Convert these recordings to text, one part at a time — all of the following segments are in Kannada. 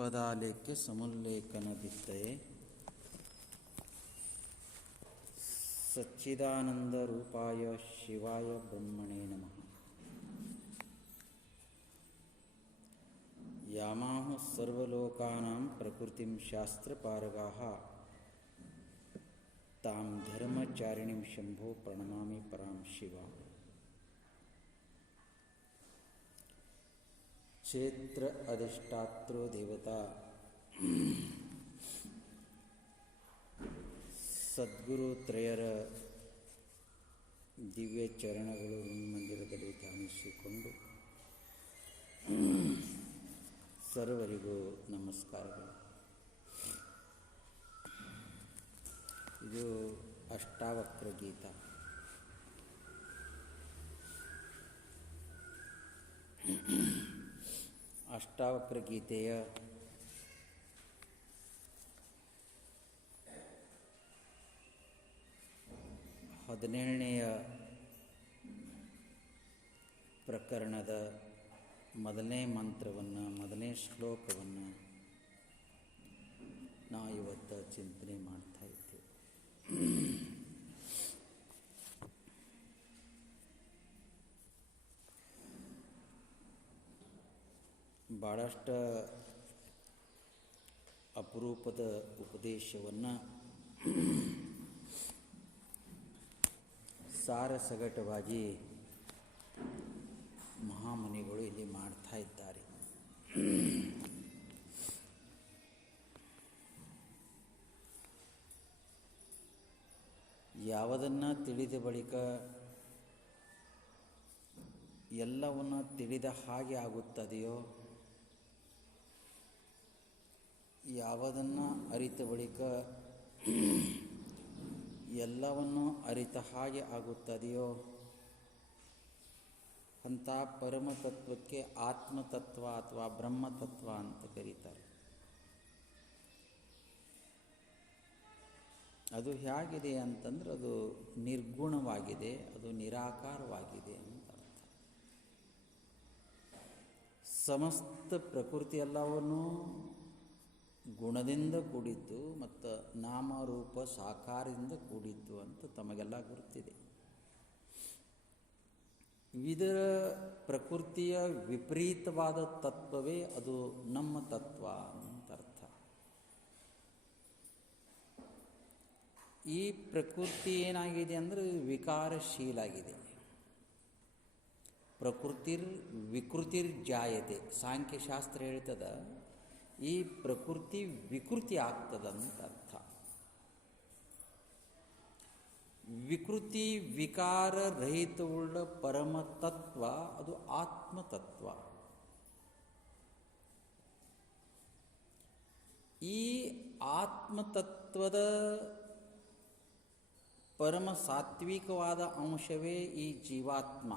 ಸಂಪದಾಲೇಖ್ಯ ಸಮುಲ್ಲೇಖನದಿತ್ತಯೇ ಸಚ್ಚಿದಾನಂದರೂಪಾಯ ಶಿವಾಯ ಬ್ರಹ್ಮಣೇ ನಮಃ. ಯಾಮಾಹು ಸರ್ವಲೋಕಾನಾಂ ಪ್ರಕೃತಿಂ ಶಾಸ್ತ್ರಪಾರಗಾಃ ತಾಂ ಧರ್ಮಚಾರಿಣಿಂ ಶಂಭೋ ಪ್ರಣಮಾಮಿ ಪರಾಂ ಶಿವಾಂ. ಕ್ಷೇತ್ರ ಅಧಿಷ್ಠಾತೃ ದೇವತಾ ಸದ್ಗುರು ತ್ರಯರ ದಿವ್ಯ ಚರಣಗಳು ಮಂದಿರದಲ್ಲಿ ಧ್ಯಾನಿಸಿಕೊಂಡು ಸರ್ವರಿಗೂ ನಮಸ್ಕಾರಗಳು. ಇದು ಅಷ್ಟಾವಕ್ರ ಗೀತ. ಅಷ್ಟಾವಕ್ರ ಗೀತೆಯ 17ನೇಯ ಪ್ರಕರಣದ ಮೊದಲನೇ ಮಂತ್ರವನ್ನು, ಮೊದಲನೇ ಶ್ಲೋಕವನ್ನು ನಾವು ಇವತ್ತು ಚಿಂತನೆ ಮಾಡ್ತಾ ಇದ್ದೇವೆ. ಭಾಳಷ್ಟು ಅಪರೂಪದ ಉಪದೇಶವನ್ನು ಸಾರಸಗಟವಾಗಿ ಮಹಾಮುನಿಗಳು ಇಲ್ಲಿ ಮಾಡ್ತಾ ಇದ್ದಾರೆ. ಯಾವುದನ್ನು ತಿಳಿದ ಬಳಿಕ ಎಲ್ಲವನ್ನು ತಿಳಿದ ಹಾಗೆ ಆಗುತ್ತದೆಯೋ, ಯಾವುದನ್ನು ಅರಿತ ಬಳಿಕ ಎಲ್ಲವನ್ನು ಅರಿತ ಹಾಗೆ ಆಗುತ್ತದೆಯೋ ಅಂಥ ಪರಮತತ್ವಕ್ಕೆ ಆತ್ಮತತ್ವ ಅಥವಾ ಬ್ರಹ್ಮತತ್ವ ಅಂತ ಕರೀತಾರೆ. ಅದು ಹೇಗಿದೆ ಅಂತಂದ್ರೆ ಅದು ನಿರ್ಗುಣವಾಗಿದೆ, ಅದು ನಿರಾಕಾರವಾಗಿದೆ ಅಂತ ಅರ್ಥ. ಸಮಸ್ತ ಪ್ರಕೃತಿ ಎಲ್ಲವನ್ನೂ ಗುಣದಿಂದ ಕೂಡಿದ್ದು ಮತ್ತು ನಾಮರೂಪ ಸಾಕಾರದಿಂದ ಕೂಡಿದ್ದು ಅಂತ ತಮಗೆಲ್ಲ ಗುರುತಿದೆ. ಇದರ ಪ್ರಕೃತಿಯ ವಿಪರೀತವಾದ ತತ್ವವೇ ಅದು ನಮ್ಮ ತತ್ವ ಅಂತ ಅರ್ಥ. ಈ ಪ್ರಕೃತಿ ಏನಾಗಿದೆ ಅಂದರೆ ವಿಕಾರಶೀಲಾಗಿದೆ. ವಿಕೃತಿರ್ ಜಾಯತೆ. ಸಾಂಖ್ಯಶಾಸ್ತ್ರ ಹೇಳ್ತದ ಈ ಪ್ರಕೃತಿ ವಿಕೃತಿ ಆಗ್ತದಂತ ಅರ್ಥ. ವಿಕೃತಿ ವಿಕಾರ ರಹಿತವುಳ್ಳ ಪರಮತತ್ವ ಅದು ಆತ್ಮತತ್ವ. ಈ ಆತ್ಮತತ್ವದ ಪರಮ ಸಾತ್ವಿಕವಾದ ಅಂಶವೇ ಈ ಜೀವಾತ್ಮ.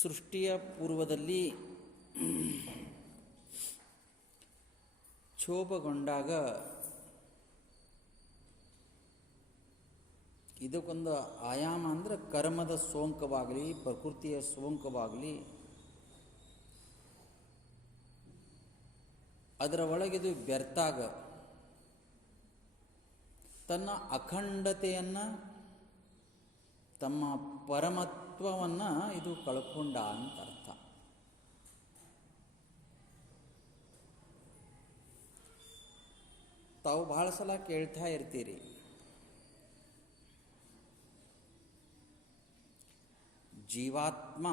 ಸೃಷ್ಟಿಯ ಪೂರ್ವದಲ್ಲಿ ಕ್ಷೋಭಗೊಂಡಾಗ ಇದಕ್ಕೊಂದು ಆಯಾಮ ಅಂದರೆ ಕರ್ಮದ ಸೋಂಕವಾಗಲಿ ಪ್ರಕೃತಿಯ ಸೋಂಕವಾಗಲಿ ಅದರ ಒಳಗಿದು ವ್ಯರ್ಥಾಗ ತನ್ನ ಅಖಂಡತೆಯನ್ನು ತಮ್ಮ ಪರಮತ್ವವನ್ನು ಇದು ಕಳ್ಕೊಂಡ ಅಂತ ಅರ್ಥ. ತಾವು ಬಹಳ ಸಲ ಕೇಳ್ತಾ ಇರ್ತೀರಿ, ಜೀವಾತ್ಮ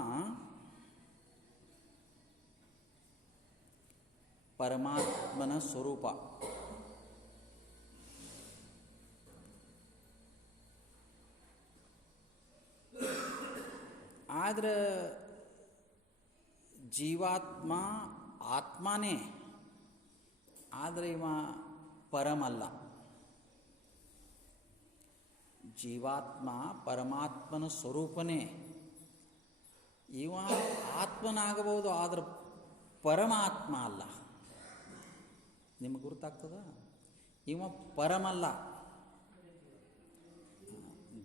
ಪರಮಾತ್ಮನ ಸ್ವರೂಪ. ಆದರೆ ಜೀವಾತ್ಮ ಆತ್ಮನೇ, ಆದರೆ ಇವ ಪರಮಲ್ಲ. ಜೀವಾತ್ಮ ಪರಮಾತ್ಮನ ಸ್ವರೂಪನೇ. ಇವ ಆತ್ಮನಾಗಬಹುದು, ಆದರೆ ಪರಮಾತ್ಮ ಅಲ್ಲ. ನಿಮಗೆ ಗುರುತಾಗ್ತದ? ಇವ ಪರಮಲ್ಲ.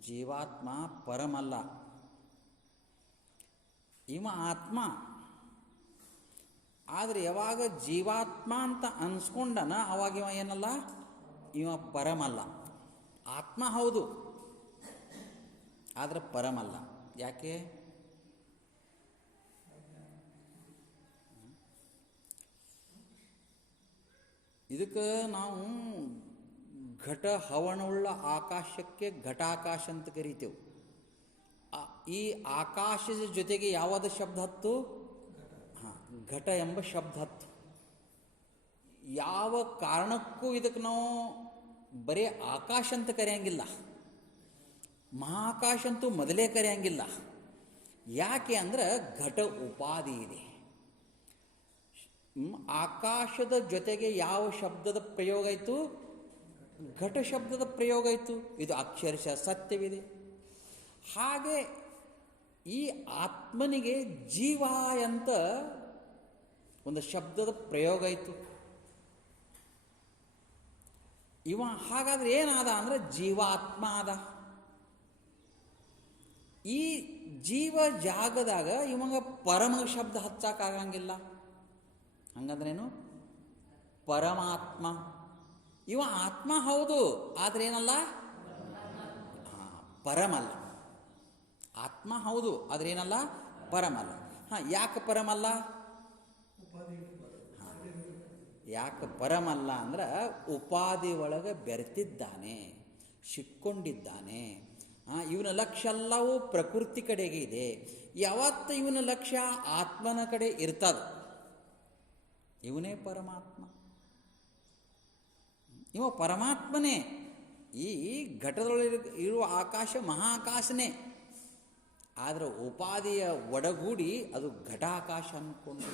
ಜೀವಾತ್ಮ ಪರಮಲ್ಲ, ಇವ ಆತ್ಮ. ಆದರೆ ಯಾವಾಗ ಜೀವಾತ್ಮ ಅಂತ ಅನ್ಸ್ಕೊಂಡನ ಅವಾಗ ಇವ ಏನಲ್ಲ, ಇವ ಪರಮಲ್ಲ. ಆತ್ಮ ಹೌದು, ಆದರೆ ಪರಮಲ್ಲ. ಯಾಕೆ? ಇದಕ್ಕೆ ನಾವು ಘಟ ಹವನವುಳ್ಳ ಆಕಾಶಕ್ಕೆ ಘಟಾಕಾಶ ಅಂತ ಕರಿತೇವೆ. ಈ ಆಕಾಶದ ಜೊತೆಗೆ ಯಾವುದು ಶಬ್ದ ಹತ್ತು? ಘಟ ಎಂಬ ಶಬ್ದ ಹತ್ತು. ಯಾವ ಕಾರಣಕ್ಕೂ ಇದಕ್ಕೆ ನಾವು ಬರೀ ಆಕಾಶ ಅಂತ ಕರೆಯಂಗಿಲ್ಲ, ಮಹಾಕಾಶ ಅಂತೂ ಮೊದಲೇ ಕರೆಯಂಗಿಲ್ಲ. ಯಾಕೆ ಅಂದ್ರೆ ಘಟ ಉಪಾಧಿ ಇದೆ. ಆಕಾಶದ ಜೊತೆಗೆ ಯಾವ ಶಬ್ದದ ಪ್ರಯೋಗ ಆಯಿತು? ಘಟ ಶಬ್ದದ ಪ್ರಯೋಗ ಆಯಿತು. ಇದು ಅಕ್ಷರಶಃ ಸತ್ಯವಿದೆ. ಹಾಗೆ ಈ ಆತ್ಮನಿಗೆ ಜೀವ ಅಂತ ಒಂದು ಶಬ್ದದ ಪ್ರಯೋಗ ಆಯಿತು. ಇವ ಹಾಗಾದ್ರೆ ಏನಾದ ಅಂದ್ರೆ ಜೀವಾತ್ಮ ಆದ. ಈ ಜೀವ ಜಾಗದಾಗ ಇವಾಗ ಪರಮ ಶಬ್ದ ಹಚ್ಚಾಕಾಗಂಗಿಲ್ಲ. ಹಂಗಂದ್ರೇನು? ಪರಮಾತ್ಮ. ಇವ ಆತ್ಮ ಹೌದು, ಆದ್ರೆ ಏನಲ್ಲ, ಪರಮಲ್ಲ. ಆತ್ಮ ಹೌದು, ಆದ್ರೆ ಏನಲ್ಲ, ಪರಮಲ್ಲ. ಯಾಕೆ ಪರಮಲ್ಲ? ಯಾಕೆ ಪರಮಲ್ಲ ಅಂದ್ರೆ ಉಪಾಧಿ ಒಳಗೆ ಬೆರೆತಿದ್ದಾನೆ, ಸಿಕ್ಕೊಂಡಿದ್ದಾನೆ. ಇವನ ಲಕ್ಷ್ಯ ಎಲ್ಲವೂ ಪ್ರಕೃತಿ ಕಡೆಗೆ ಇದೆ. ಯಾವತ್ತು ಇವನ ಲಕ್ಷ್ಯ ಆತ್ಮನ ಕಡೆ ಇರ್ತದ, ಇವನೇ ಪರಮಾತ್ಮ. ಇವ ಪರಮಾತ್ಮನೇ. ಈ ಘಟದೊಳಗೆ ಇರುವ ಆಕಾಶ ಮಹಾಕಾಶನೇ, ಆದರೆ ಉಪಾಧಿಯ ಒಡಗೂಡಿ ಅದು ಘಟಾಕಾಶ ಅಂದ್ಕೊಂಡು.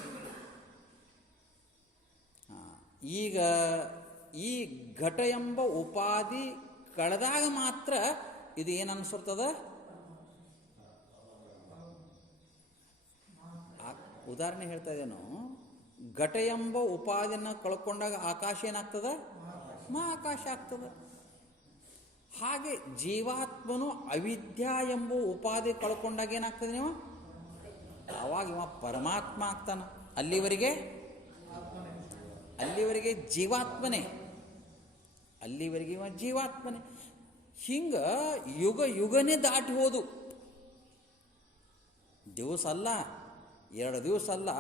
ಈಗ ಈ ಘಟ ಎಂಬ ಉಪಾಧಿ ಕಳೆದಾಗ ಮಾತ್ರ ಇದು ಏನು ಅನ್ಸಿರ್ತದ? ಉದಾಹರಣೆ ಹೇಳ್ತಾ ಇದ್ದೇನು, ಘಟ ಎಂಬ ಉಪಾಧಿಯನ್ನು ಕಳ್ಕೊಂಡಾಗ ಆಕಾಶ ಏನಾಗ್ತದ? ಮಹಾಕಾಶ ಆಗ್ತದ. ಹಾಗೆ ಜೀವಾತ್ಮನು ಅವಿದ್ಯಾ ಎಂಬ ಉಪಾಧಿ ಕಳ್ಕೊಂಡಾಗ ಏನಾಗ್ತದೆ? ನೀವು ಅವಾಗ ಇವ ಪರಮಾತ್ಮ ಆಗ್ತಾನ. ಅಲ್ಲಿವರೆಗೆ ಜೀವಾತ್ಮನೇ, ಅಲ್ಲಿವರೆಗೆ ಇವ ಜೀವಾತ್ಮನೇ. ಹಿಂಗ ಯುಗ ಯುಗನೇ ದಾಟಿ ಹೋದು. ದಿವಸ ಅಲ್ಲ, 2 ದಿವಸ ಅಲ್ಲ,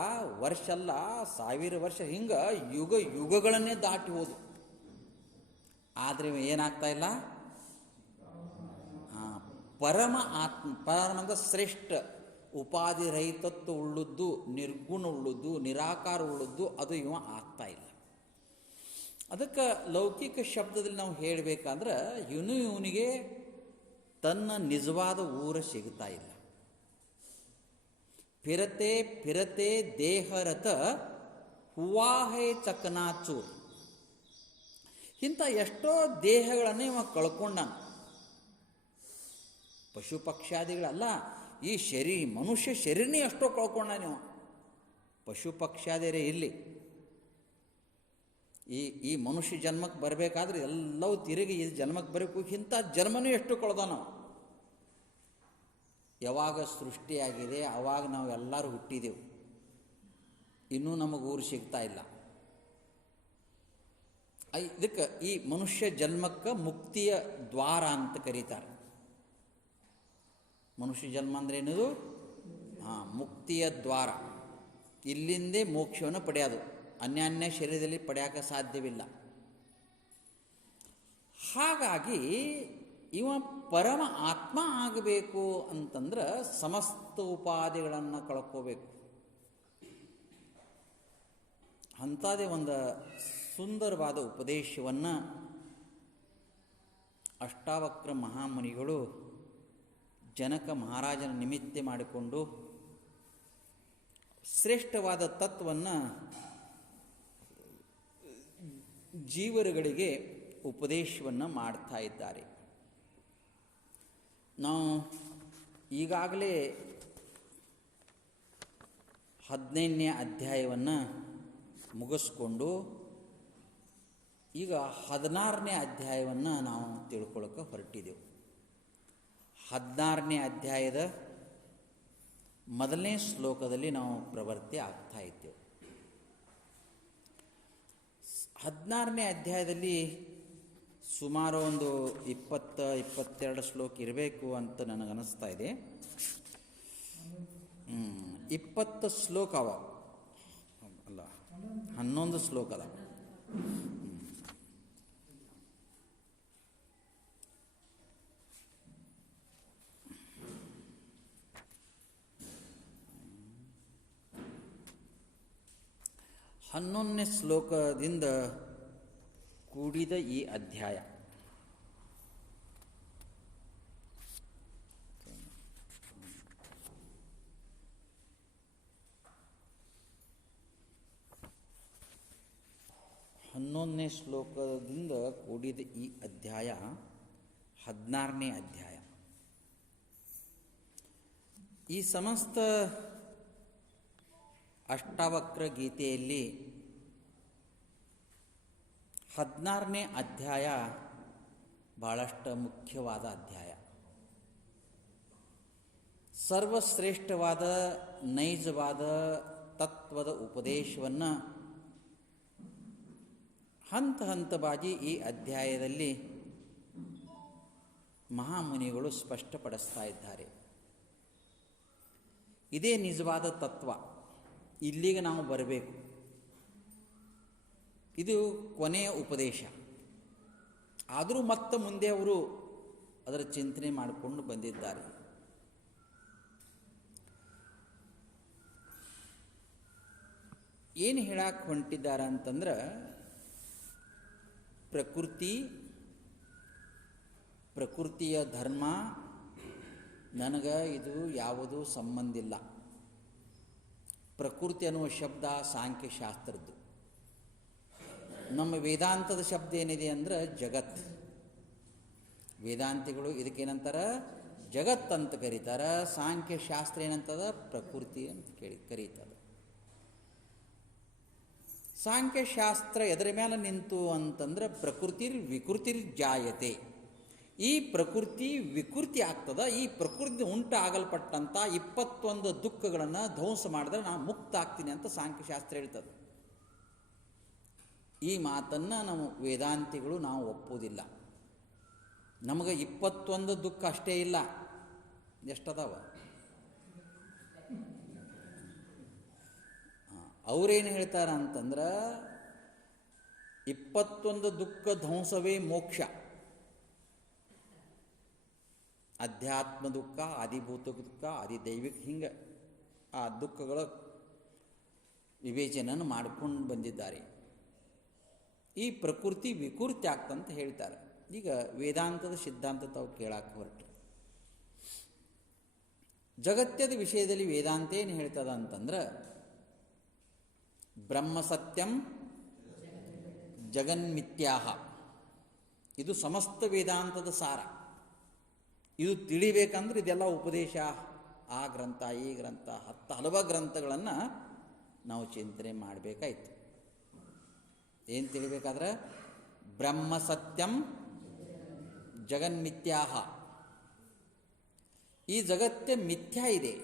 ವರ್ಷ ಅಲ್ಲ, 1000 ವರ್ಷ, ಹಿಂಗ ಯುಗ ಯುಗಗಳನ್ನೇ ದಾಟಿ ಹೋದು. ಆದರೆ ಏನಾಗ್ತಾ ಇಲ್ಲ? ಪರಮ ಆತ್ಮ, ಪರಮ ಅಂದ್ರೆ ಶ್ರೇಷ್ಠ, ಉಪಾಧಿ ರಹಿತತ್ವ ಉಳ್ಳದ್ದು, ನಿರ್ಗುಣ ಉಳ್ಳದ್ದು, ನಿರಾಕಾರ ಉಳ್ಳದ್ದು, ಅದು ಇವ ಆಗ್ತಾ ಇಲ್ಲ. ಅದಕ್ಕೆ ಲೌಕಿಕ ಶಬ್ದದಲ್ಲಿ ನಾವು ಹೇಳಬೇಕಂದ್ರೆ ಇವನಿಗೆ ತನ್ನ ನಿಜವಾದ ಊರ ಸಿಗ್ತಾ ಇಲ್ಲ. ಫಿರತೆ ಫಿರತೆ ದೇಹರಥ ಹುವಾಹೆ ಚಕನಾಚೂರ್. ಇಂಥ ಎಷ್ಟೋ ದೇಹಗಳನ್ನು ಇವ ಕಳ್ಕೊಂಡಾನ. ಪಶು ಪಕ್ಷಾದಿಗಳಲ್ಲ, ಈ ಮನುಷ್ಯ ಶರೀರನೇ ಎಷ್ಟೋ ಕಳ್ಕೊಂಡಾನ ಇವ. ಪಶು ಪಕ್ಷಾದಿರೇ ಇಲ್ಲಿ ಈ ಮನುಷ್ಯ ಜನ್ಮಕ್ಕೆ ಬರಬೇಕಾದ್ರೆ ಎಲ್ಲವೂ ತಿರುಗಿ ಈ ಜನ್ಮಕ್ಕೆ ಬರಬೇಕು. ಇಂಥ ಜನ್ಮನೂ ಎಷ್ಟು ಕಳೆದಾನ. ಯಾವಾಗ ಸೃಷ್ಟಿಯಾಗಿದೆ ಆವಾಗ ನಾವು ಎಲ್ಲರೂ ಹುಟ್ಟಿದೆವು, ಇನ್ನೂ ನಮಗೆ ಊರು ಸಿಗ್ತಾ ಇಲ್ಲ. ಇದಕ್ಕೆ ಈ ಮನುಷ್ಯ ಜನ್ಮಕ್ಕೆ ಮುಕ್ತಿಯ ದ್ವಾರ ಅಂತ ಕರೀತಾರೆ. ಮನುಷ್ಯ ಜನ್ಮ ಅಂದ್ರೆ ಏನಿದು? ಮುಕ್ತಿಯ ದ್ವಾರ. ಇಲ್ಲಿಂದೇ ಮೋಕ್ಷವನ್ನು ಪಡೆಯೋದು, ಅನ್ಯಾನ್ಯ ಶರೀರದಲ್ಲಿ ಪಡೆಯೋಕೆ ಸಾಧ್ಯವಿಲ್ಲ. ಹಾಗಾಗಿ ಇವ ಪರಮ ಆತ್ಮ ಆಗಬೇಕು ಅಂತಂದ್ರೆ ಸಮಸ್ತ ಉಪಾಧಿಗಳನ್ನು ಕಳ್ಕೋಬೇಕು. ಅಂಥದ್ದೇ ಒಂದು ಸುಂದರವಾದ ಉಪದೇಶವನ್ನು ಅಷ್ಟಾವಕ್ರ ಮಹಾಮುನಿಗಳು ಜನಕ ಮಹಾರಾಜನ ನಿಮಿತ್ತ ಮಾಡಿಕೊಂಡು ಶ್ರೇಷ್ಠವಾದ ತತ್ವವನ್ನು ಜೀವರುಗಳಿಗೆ ಉಪದೇಶವನ್ನು ಮಾಡ್ತಾ ಇದ್ದಾರೆ. ನಾವು ಈಗಾಗಲೇ 15ನೇ ಅಧ್ಯಾಯವನ್ನು ಮುಗಿಸ್ಕೊಂಡು ಈಗ 16ನೇ ಅಧ್ಯಾಯವನ್ನು ನಾವು ತಿಳ್ಕೊಳ್ಳೋಕೆ ಹೊರಟಿದ್ದೆವು. 16ನೇ ಅಧ್ಯಾಯದ ಮೊದಲನೇ ಶ್ಲೋಕದಲ್ಲಿ ನಾವು ಪ್ರವೃತ್ತಿ ಆಗ್ತಾ ಇದ್ದೇವೆ. 16ನೇ ಅಧ್ಯಾಯದಲ್ಲಿ ಸುಮಾರು ಒಂದು 20-22 ಶ್ಲೋಕ ಇರಬೇಕು ಅಂತ ನನಗನ್ನಿಸ್ತಾ ಇದೆ. 20 ಶ್ಲೋಕ ಅವ, ಅಲ್ಲ 11 ಶ್ಲೋಕ ಅದ. ಹನ್ನೊಂದನೇ ಶ್ಲೋಕದಿಂದ ಕೂಡಿದ ಈ ಅಧ್ಯಾಯ ಹನ್ನೊಂದನೇ ಶ್ಲೋಕದಿಂದ ಕೂಡಿದ ಈ ಅಧ್ಯಾಯ 16ನೇ ಅಧ್ಯಾಯ. ಈ ಸಮಸ್ತ ಅಷ್ಟಾವಕ್ರ ಗೀತೆಯಲ್ಲಿ 16ನೇ ಅಧ್ಯಾಯ ಬಹಳಷ್ಟು ಮುಖ್ಯವಾದ ಅಧ್ಯಾಯ. ಸರ್ವಶ್ರೇಷ್ಠವಾದ ನೈಜವಾದ ತತ್ವದ ಉಪದೇಶವನ್ನು ಹಂತ ಹಂತವಾಗಿ ಈ ಅಧ್ಯಾಯದಲ್ಲಿ ಮಹಾಮುನಿಗಳು ಸ್ಪಷ್ಟಪಡಿಸ್ತಾ ಇದ್ದಾರೆ. ಇದೇ ನಿಜವಾದ ತತ್ವ, ಇಲ್ಲಿಗೆ ನಾವು ಬರಬೇಕು. ಇದು ಕೊನೆಯ ಉಪದೇಶ. ಆದರೂ ಮತ್ತೆ ಮುಂದೆ ಅವರು ಅದರ ಚಿಂತನೆ ಮಾಡಿಕೊಂಡು ಬಂದಿದ್ದಾರೆ. ಏನು ಹೇಳಕ್ಕೆ ಹೊಂಟಿದ್ದಾರೆ ಅಂತಂದ್ರೆ, ಪ್ರಕೃತಿಯ ಧರ್ಮ ನನಗೆ ಇದು ಯಾವುದೂ ಸಂಬಂಧಿಲ್ಲ. ಪ್ರಕೃತಿ ಅನ್ನುವ ಶಬ್ದ ಸಾಂಖ್ಯಶಾಸ್ತ್ರದ್ದು. ನಮ್ಮ ವೇದಾಂತದ ಶಬ್ದ ಏನಿದೆ ಅಂದ್ರೆ ಜಗತ್. ವೇದಾಂತಿಗಳು ಇದಕ್ಕೇನಂತಾರ? ಜಗತ್ ಅಂತ ಕರೀತಾರೆ. ಸಾಂಖ್ಯಶಾಸ್ತ್ರ ಏನಂತದ? ಪ್ರಕೃತಿ ಅಂತ ಕರೀತದೆ. ಸಾಂಖ್ಯಶಾಸ್ತ್ರ ಎದರ ಮೇಲೆ ನಿಂತು ಅಂತಂದ್ರೆ ಪ್ರಕೃತಿರ್ ವಿಕೃತಿರ್ ಜಾಯತೆ. ಈ ಪ್ರಕೃತಿ ವಿಕೃತಿ ಆಗ್ತದ. ಈ ಪ್ರಕೃತಿ ಉಂಟಾಗಲ್ಪಟ್ಟಂಥ 21 ದುಃಖಗಳನ್ನು ಧ್ವಂಸ ಮಾಡಿದ್ರೆ ನಾನು ಮುಕ್ತ ಆಗ್ತೀನಿ ಅಂತ ಸಾಂಖ್ಯಶಾಸ್ತ್ರ ಹೇಳ್ತದೆ. ಈ ಮಾತನ್ನು ನಾವು ವೇದಾಂತಿಗಳು ನಾವು ಒಪ್ಪುವುದಿಲ್ಲ. ನಮಗೆ 21 ದುಃಖ ಅಷ್ಟೇ ಇಲ್ಲ, ಎಷ್ಟದಾವ? ಅವರೇನು ಹೇಳ್ತಾರೆ ಅಂತಂದ್ರೆ 21 ದುಃಖ ಧ್ವಂಸವೇ ಮೋಕ್ಷ. ಅಧ್ಯಾತ್ಮ ದುಃಖ, ಆದಿಭೂತ ದುಃಖ, ಆದಿದೈವಿಕ, ಹಿಂಗೆ ಆ ದುಃಖಗಳ ವಿವೇಚನೆಯನ್ನು ಮಾಡಿಕೊಂಡು ಬಂದಿದ್ದಾರೆ. ಈ ಪ್ರಕೃತಿ ವಿಕೃತಿ ಆಗ್ತಂತ ಹೇಳ್ತಾರೆ. ಈಗ ವೇದಾಂತದ ಸಿದ್ಧಾಂತ ತಾವು ಕೇಳಕ್ಕೆ ಹೊರಟ್ರು. ಜಗತ್ಯದ ವಿಷಯದಲ್ಲಿ ವೇದಾಂತ ಏನು ಹೇಳ್ತದ ಅಂತಂದ್ರೆ, ಬ್ರಹ್ಮ ಸತ್ಯಂ ಜಗನ್ಮಿಥ್ಯಾಹ. ಇದು ಸಮಸ್ತ ವೇದಾಂತದ ಸಾರ. ಇದು ತಿಳಿಬೇಕಂದ್ರೆ ಇದೆಲ್ಲ ಉಪದೇಶ, ಆ ಗ್ರಂಥ ಈ ಗ್ರಂಥ 10 ಹಲವು ಗ್ರಂಥಗಳನ್ನು ನಾವು ಚಿಂತನೆ ಮಾಡಬೇಕಾಯ್ತು. ಏನು ತಿಳಿಬೇಕಾದ್ರೆ ಬ್ರಹ್ಮ ಸತ್ಯಂ ಜಗನ್ಮಿಥ್ಯಾಹ. ಈ ಜಗತ್ತೇ ಮಿಥ್ಯಾ ಇದೆ.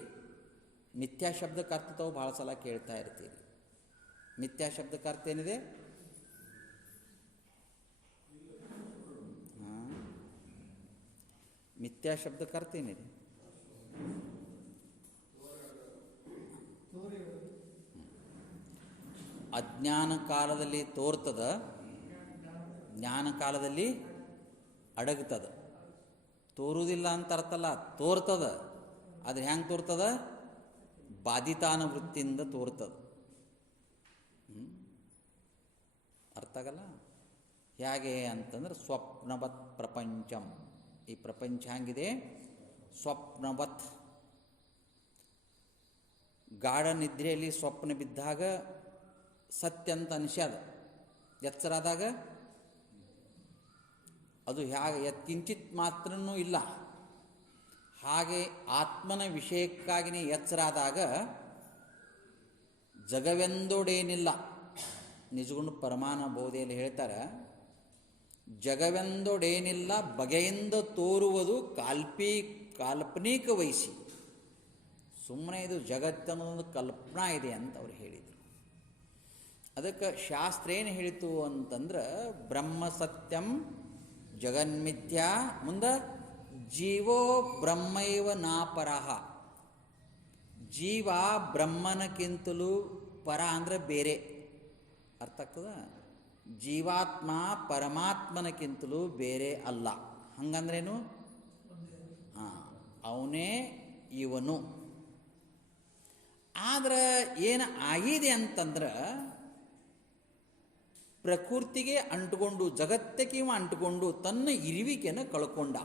ಮಿಥ್ಯಾ ಶಬ್ದಕ್ಕೆ ಅರ್ಥ ತಾವು ಭಾಳ ಸಲ ಕೇಳ್ತಾ ಇರ್ತೀರಿ. ಮಿಥ್ಯಾ ಶಬ್ದಕ್ಕೆ ಅರ್ಥ ಏನಿದೆ? ಮಿಥ್ಯಾ ಶಬ್ದಕ್ಕೆ ಅರ್ಥ ಏನಿದೆ? ಅಜ್ಞಾನ ಕಾಲದಲ್ಲಿ ತೋರ್ತದ, ಜ್ಞಾನ ಕಾಲದಲ್ಲಿ ಅಡಗ್ತದ. ತೋರುವುದಿಲ್ಲ ಅಂತ ಅರ್ಥಲ್ಲ, ತೋರ್ತದ. ಆದರೆ ಹೆಂಗೆ ತೋರ್ತದ? ಬಾಧಿತಾನುವೃತ್ತಿಯಿಂದ ತೋರ್ತದ. ಅರ್ಥ ಆಗಲ್ಲ. ಹೇಗೆ ಅಂತಂದ್ರೆ ಸ್ವಪ್ನವತ್ ಪ್ರಪಂಚಂ. ಈ ಪ್ರಪಂಚ ಹೆಂಗಿದೆ? ಸ್ವಪ್ನವತ್. ಗಾಢ ನಿದ್ರೆಯಲ್ಲಿ ಸ್ವಪ್ನ ಬಿದ್ದಾಗ ಸತ್ಯ ಅಂತ ಅನಿಸ್ಯದ. ಎಚ್ಚರಾದಾಗ ಅದು ಹೇಗೆ ಕಿಂಚಿತ್ ಮಾತ್ರನೂ ಇಲ್ಲ. ಹಾಗೆ ಆತ್ಮನ ವಿಷಯಕ್ಕಾಗಿಯೇ ಎಚ್ಚರಾದಾಗ ಜಗವೆಂದೊಡೇನಿಲ್ಲ. ನಿಜಗುಣ ಪರಮಾನ ಬೋಧೆಯಲ್ಲಿ ಹೇಳ್ತಾರೆ, ಜಗವೆಂದೊಡೇನಿಲ್ಲ ಬಗೆಯಿಂದ ತೋರುವುದು ಕಾಲ್ಪನಿಕ ವಹಿಸಿ, ಸುಮ್ಮನೆ ಇದು ಜಗತ್ತನ್ನೊಂದು ಕಲ್ಪನಾ ಇದೆ ಅಂತ ಅವ್ರು ಹೇಳಿದರು. ಅದಕ್ಕೆ ಶಾಸ್ತ್ರ ಏನು ಹೇಳಿತು ಅಂತಂದ್ರೆ ಬ್ರಹ್ಮ ಸತ್ಯಂ ಜಗನ್ಮಿಥ್ಯಾ, ಮುಂದೆ ಜೀವೋ ಬ್ರಹ್ಮೈವ ನಾಪರಃ, ಜೀವ ಬ್ರಹ್ಮನಕ್ಕಿಂತಲೂ ಪರ ಅಂದರೆ ಬೇರೆ, ಅರ್ಥ ಆಗ್ತದ? ಜೀವಾತ್ಮ ಪರಮಾತ್ಮನಕ್ಕಿಂತಲೂ ಬೇರೆ ಅಲ್ಲ. ಹಂಗಂದ್ರೇನು? ಅವನೇ ಇವನು. ಆದ್ರೆ ಏನು ಆಗಿದೆ ಅಂತಂದ್ರೆ ಪ್ರಕೃತಿಗೆ ಅಂಟುಕೊಂಡು, ಜಗತ್ತಿಗೆ ಅಂಟುಕೊಂಡು ತನ್ನ ಇರುವಿಕೆಯನ್ನು ಕಳ್ಕೊಂಡ.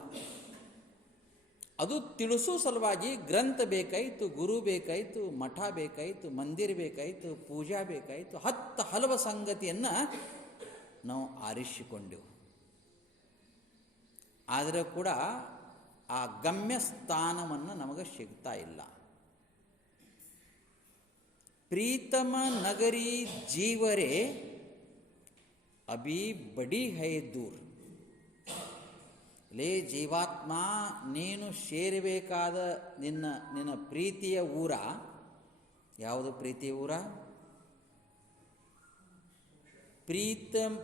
ಅದು ತಿಳಿಸೋ ಸಲುವಾಗಿ ಗ್ರಂಥ ಬೇಕಾಯಿತು, ಗುರು ಬೇಕಾಯಿತು, ಮಠ ಬೇಕಾಯಿತು, ಮಂದಿರ ಬೇಕಾಯಿತು, ಪೂಜಾ ಬೇಕಾಯಿತು, ಹಲವು ಸಂಗತಿಯನ್ನು ನಾವು ಆರಿಸಿಕೊಂಡೆವು. ಆದರೆ ಕೂಡ ಆ ಗಮ್ಯ ಸ್ಥಾನವನ್ನು ನಮಗೆ ಸಿಗ್ತಾ ಇಲ್ಲ. ಪ್ರೀತಮ ನಗರಿ ಜೀವರೇ ಅಭಿ ಬಡಿ ಹೈ ದೂರ್. ಲೇ ಜೀವಾತ್ಮ, ನೀನು ಸೇರಬೇಕಾದ ನಿನ್ನ ಪ್ರೀತಿಯ ಊರ ಯಾವುದು? ಪ್ರೀತಿಯ ಊರ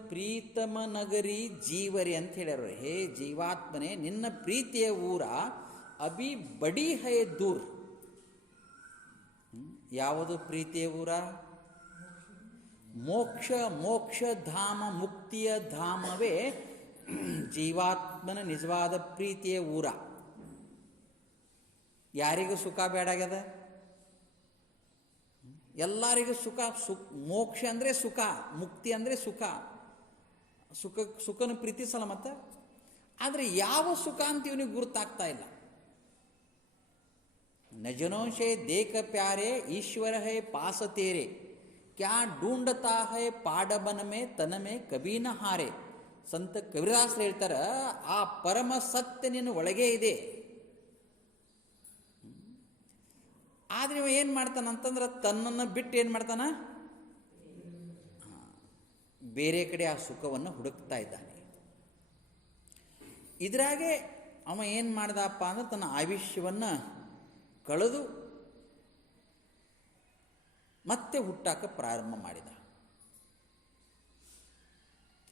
ಪ್ರೀತಮ ನಗರಿ ಜೀವರಿ ಅಂತ ಹೇಳ್ಯಾರ. ಹೇ ಜೀವಾತ್ಮನೇ, ನಿನ್ನ ಪ್ರೀತಿಯ ಊರ ಅಭಿ ಬಡಿ ಹೈ ದೂರ್. ಯಾವುದು ಪ್ರೀತಿಯ ಊರ? ಮೋಕ್ಷ ಧಾಮ, ಮುಕ್ತಿಯ ಧಾಮವೇ ಜೀವಾತ್ಮನ ನಿಜವಾದ ಪ್ರೀತಿಯ ಊರ. ಯಾರಿಗೂ ಸುಖ ಬೇಡಾಗ್ಯದ? ಎಲ್ಲರಿಗೂ ಮೋಕ್ಷ ಅಂದರೆ ಸುಖ, ಮುಕ್ತಿ ಅಂದರೆ ಸುಖನ ಪ್ರೀತಿಸಲ್ಲ ಮತ್ತೆ. ಆದರೆ ಯಾವ ಸುಖ ಅಂತ ಇವನಿಗೆ ಗುರುತಾಗ್ತಾ ಇಲ್ಲ. ನಜನೋಶೆ ದೇಖ ಪ್ಯಾರೆ ಈಶ್ವರ ಹೇ ಪಾಸ ತೇರೆ, ಕ್ಯಾ ಢೂಂಢತಾ ಹೈ ಪಾಡಬನ ಮೇ ತನ ಮೇ ಕಬೀ ನ ಹಾರೆ. ಸಂತ ಕಬೀರದಾಸರು ಹೇಳ್ತಾರ, ಆ ಪರಮ ಸತ್ಯ ನಿನ್ನ ಒಳಗೆ ಇದೆ. ಆದರೆ ಇವ ಏನು ಮಾಡ್ತಾನಂತಂದ್ರೆ ತನ್ನನ್ನು ಬಿಟ್ಟು ಏನು ಮಾಡ್ತಾನ? ಬೇರೆ ಕಡೆ ಆ ಸುಖವನ್ನು ಹುಡುಕ್ತಾ ಇದ್ದಾನೆ. ಇದರಾಗೆ ಅವ ಏನು ಮಾಡ್ದಪ್ಪ ಅಂದ್ರೆ ತನ್ನ ಆಯುಷ್ಯವನ್ನು ಕಳೆದು ಮತ್ತೆ ಹುಟ್ಟಾಕ ಪ್ರಾರಂಭ ಮಾಡಿದ.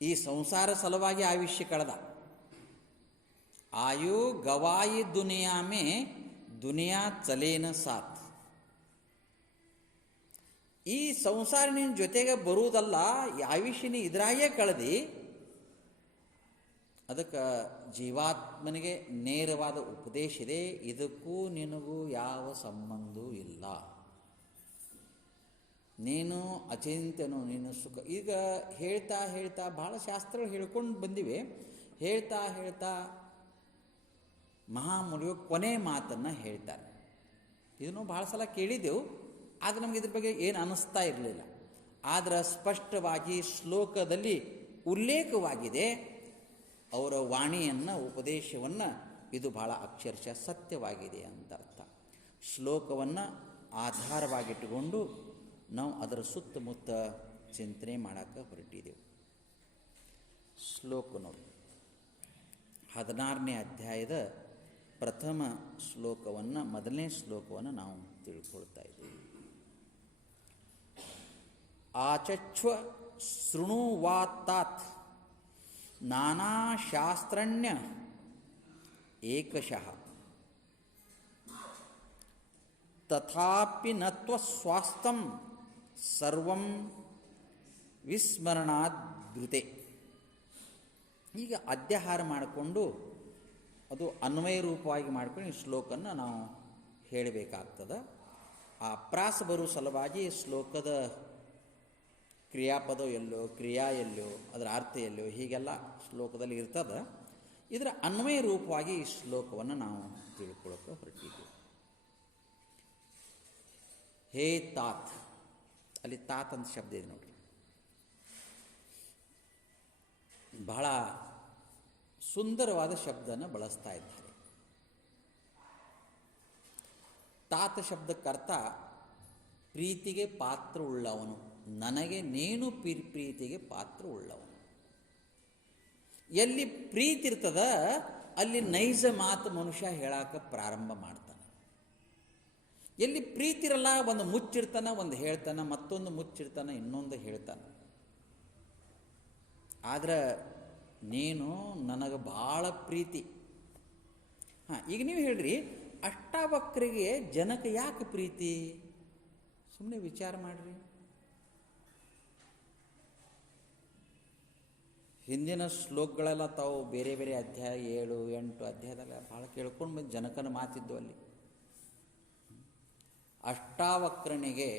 ಈ ಸಂಸಾರ ಸಲುವಾಗಿ ಆಯುಷ್ಯ ಕಳೆದ. ಆಯು ಗವಾಯಿ ದುನಿಯಾ ಮೇ ದುನಿಯಾ ಚಲೇನ ಸಾಥ್. ಈ ಸಂಸಾರ ನಿನ್ನ ಜೊತೆಗೆ ಬರುವುದಲ್ಲ, ಆಯುಷ್ಯನ ಇದ್ರಾಗೇ ಕಳೆದಿ. ಅದಕ್ಕೆ ಜೀವಾತ್ಮನಿಗೆ ನೇರವಾದ ಉಪದೇಶ ಇದೆ, ಇದಕ್ಕೂ ನಿನಗೂ ಯಾವ ಸಂಬಂಧವೂ ಇಲ್ಲ. ನೀನು ಅಚಿಂತ್ಯನು, ನೀನು ಸುಖ. ಈಗ ಹೇಳ್ತಾ ಹೇಳ್ತಾ ಭಾಳ ಶಾಸ್ತ್ರಗಳು ಹೇಳ್ಕೊಂಡು ಬಂದಿವೆ. ಹೇಳ್ತಾ ಮಹಾಮುನಿಯು ಕೊನೆ ಮಾತನ್ನು ಹೇಳ್ತಾರೆ. ಇದನ್ನು ಭಾಳ ಸಲ ಕೇಳಿದ್ದೆವು, ಆದರೆ ನಮಗೆ ಇದ್ರ ಬಗ್ಗೆ ಏನು ಅನ್ನಿಸ್ತಾ ಇರಲಿಲ್ಲ. ಆದರೆ ಸ್ಪಷ್ಟವಾಗಿ ಶ್ಲೋಕದಲ್ಲಿ ಉಲ್ಲೇಖವಾಗಿದೆ ಅವರ ವಾಣಿಯನ್ನು, ಉಪದೇಶವನ್ನು. ಇದು ಭಾಳ ಅಕ್ಷರಶಃ ಸತ್ಯವಾಗಿದೆ ಅಂತ ಅರ್ಥ. ಶ್ಲೋಕವನ್ನು ಆಧಾರವಾಗಿಟ್ಟುಕೊಂಡು ನಾವು ಅದರ ಸುತ್ತಮುತ್ತ ಚಿಂತನೆ ಮಾಡೋಕ್ಕೆ ಹೊರಟಿದ್ದೆವು. ಶ್ಲೋಕ ನೋಡಿ, 16ನೇ ಅಧ್ಯಾಯದ ಪ್ರಥಮ ಶ್ಲೋಕವನ್ನು, ಮೊದಲನೇ ಶ್ಲೋಕವನ್ನು ನಾವು ತಿಳ್ಕೊಳ್ತಾ ಇದ್ದೀವಿ. ಆಚಚ್ಛ್ವ ಶೃಣುವಾತ್ತಾತ್ ನಾನಾ ಶಾಸ್ತ್ರಣ್ಯ ಏಕಶಃ ತಥಾಪಿ ನತ್ವ ಸ್ವಾಸ್ಥಂ ಸರ್ವಂ ವಿಸ್ಮರಣಾದ್ಭುತೆ. ಈಗ ಅಧ್ಯಾಹಾರ ಮಾಡಿಕೊಂಡು ಅದು ಅನ್ವಯ ರೂಪವಾಗಿ ಮಾಡ್ಕೊಂಡು ಈ ಶ್ಲೋಕನ್ನು ನಾವು ಹೇಳಬೇಕಾಗ್ತದೆ. ಆ ಪ್ರಾಸ ಬರೋ ಸಲುವಾಗಿ ಶ್ಲೋಕದ ಕ್ರಿಯಾಪದ ಎಲ್ಲೋ, ಕ್ರಿಯಾ ಎಲ್ಲೋ, ಅದರ ಅರ್ಥ ಎಲ್ಲೋ, ಹೀಗೆಲ್ಲ ಶ್ಲೋಕದಲ್ಲಿ ಇರ್ತದೆ. ಇದರ ಅನ್ವಯ ರೂಪವಾಗಿ ಈ ಶ್ಲೋಕವನ್ನು ನಾವು ತಿಳ್ಕೊಳ್ಳೋಕೆ ಹೊರಟಿದ್ದೀವಿ. ಹೇ ತಾತ್, ಅಲ್ಲಿ ತಾತ್ ಅಂತ ಶಬ್ದ ಇದೆ ನೋಡಿ. ಬಹಳ ಸುಂದರವಾದ ಶಬ್ದನ ಬಳಸ್ತಾ ಇದ್ದಾರೆ. ತಾತ ಶಬ್ದಕ್ಕರ್ಥ ಪ್ರೀತಿಗೆ ಪಾತ್ರ ಉಳ್ಳವನು, ನನಗೆ ನೀನು ಪ್ರೀತಿಗೆ ಪಾತ್ರ ಉಳ್ಳವನು. ಎಲ್ಲಿ ಪ್ರೀತಿ ಇರ್ತದ ಅಲ್ಲಿ ನೈಜ ಮಾತು ಮನುಷ್ಯ ಹೇಳಾಕ ಪ್ರಾರಂಭ ಮಾಡ್ತಾನೆ. ಎಲ್ಲಿ ಪ್ರೀತಿ ಇರಲ್ಲ, ಒಂದು ಮುಚ್ಚಿಡ್ತಾನೆ, ಒಂದು ಹೇಳ್ತಾನೆ, ಮತ್ತೊಂದು ಮುಚ್ಚಿಡ್ತಾನೆ, ಇನ್ನೊಂದು ಹೇಳ್ತಾನೆ. ಆದ್ರೆ ನೀನು ನನಗೆ ಭಾಳ ಪ್ರೀತಿ. ಈಗ ನೀವು ಹೇಳ್ರಿ, ಅಷ್ಟಾವಕ್ರಿಗೆ ಜನಕ್ಕೆ ಯಾಕೆ ಪ್ರೀತಿ? ಸುಮ್ಮನೆ ವಿಚಾರ ಮಾಡ್ರಿ. ಹಿಂದಿನ ಶ್ಲೋಕಗಳೆಲ್ಲ ತಾವು ಬೇರೆ ಬೇರೆ ಅಧ್ಯಾಯ 7, 8 ಅಧ್ಯಾಯದಾಗ ಭಾಳ ಕೇಳ್ಕೊಂಡು ಬಂದು ಜನಕನ ಮಾತಿದ್ದು ಅಲ್ಲಿ. ಅಷ್ಟಾವಕ್ರನಿಗೆ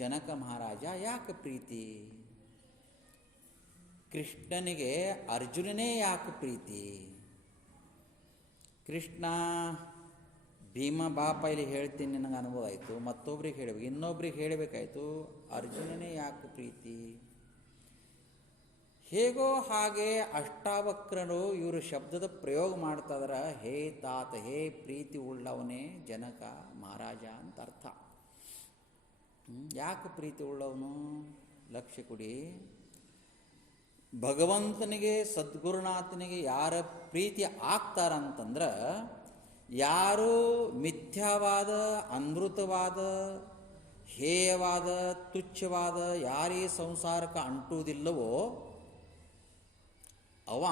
ಜನಕ ಮಹಾರಾಜ ಯಾಕೆ ಪ್ರೀತಿ? ಕೃಷ್ಣನಿಗೆ ಅರ್ಜುನನೇ ಯಾಕೆ ಪ್ರೀತಿ? ಕೃಷ್ಣ ಭೀಮ ಬಾಪ ಇಲ್ಲಿ ಹೇಳ್ತೀನಿ, ನನಗೆ ಅನುಭವ ಆಯಿತು, ಮತ್ತೊಬ್ರಿಗೆ ಹೇಳಬೇಕು, ಇನ್ನೊಬ್ರಿಗೆ ಹೇಳಬೇಕಾಯ್ತು, ಅರ್ಜುನನೇ ಯಾಕೆ ಪ್ರೀತಿ? ಹೇಗೋ ಹಾಗೆ ಅಷ್ಟಾವಕ್ರರು ಇವರು ಶಬ್ದದ ಪ್ರಯೋಗ ಮಾಡ್ತಾಯಿದ್ರ, ಹೇ ತಾತ, ಹೇ ಪ್ರೀತಿ ಉಳ್ಳವನೇ ಜನಕ ಮಹಾರಾಜ ಅಂತ ಅರ್ಥ. ಯಾಕೆ ಪ್ರೀತಿ ಉಳ್ಳವನು? ಲಕ್ಷ್ಯ ಕೊಡಿ. ಭಗವಂತನಿಗೆ, ಸದ್ಗುರುನಾಥನಿಗೆ ಯಾರ ಪ್ರೀತಿ ಆಗ್ತಾರಂತಂದ್ರೆ, ಯಾರು ಮಿಥ್ಯಾವಾದ, ಅನೃತವಾದ, ಹೇಯವಾದ, ತುಚ್ಛವಾದ ಯಾರೇ ಸಂಸಾರಕ್ಕೆ ಅಂಟುವುದಿಲ್ಲವೋ ಅವ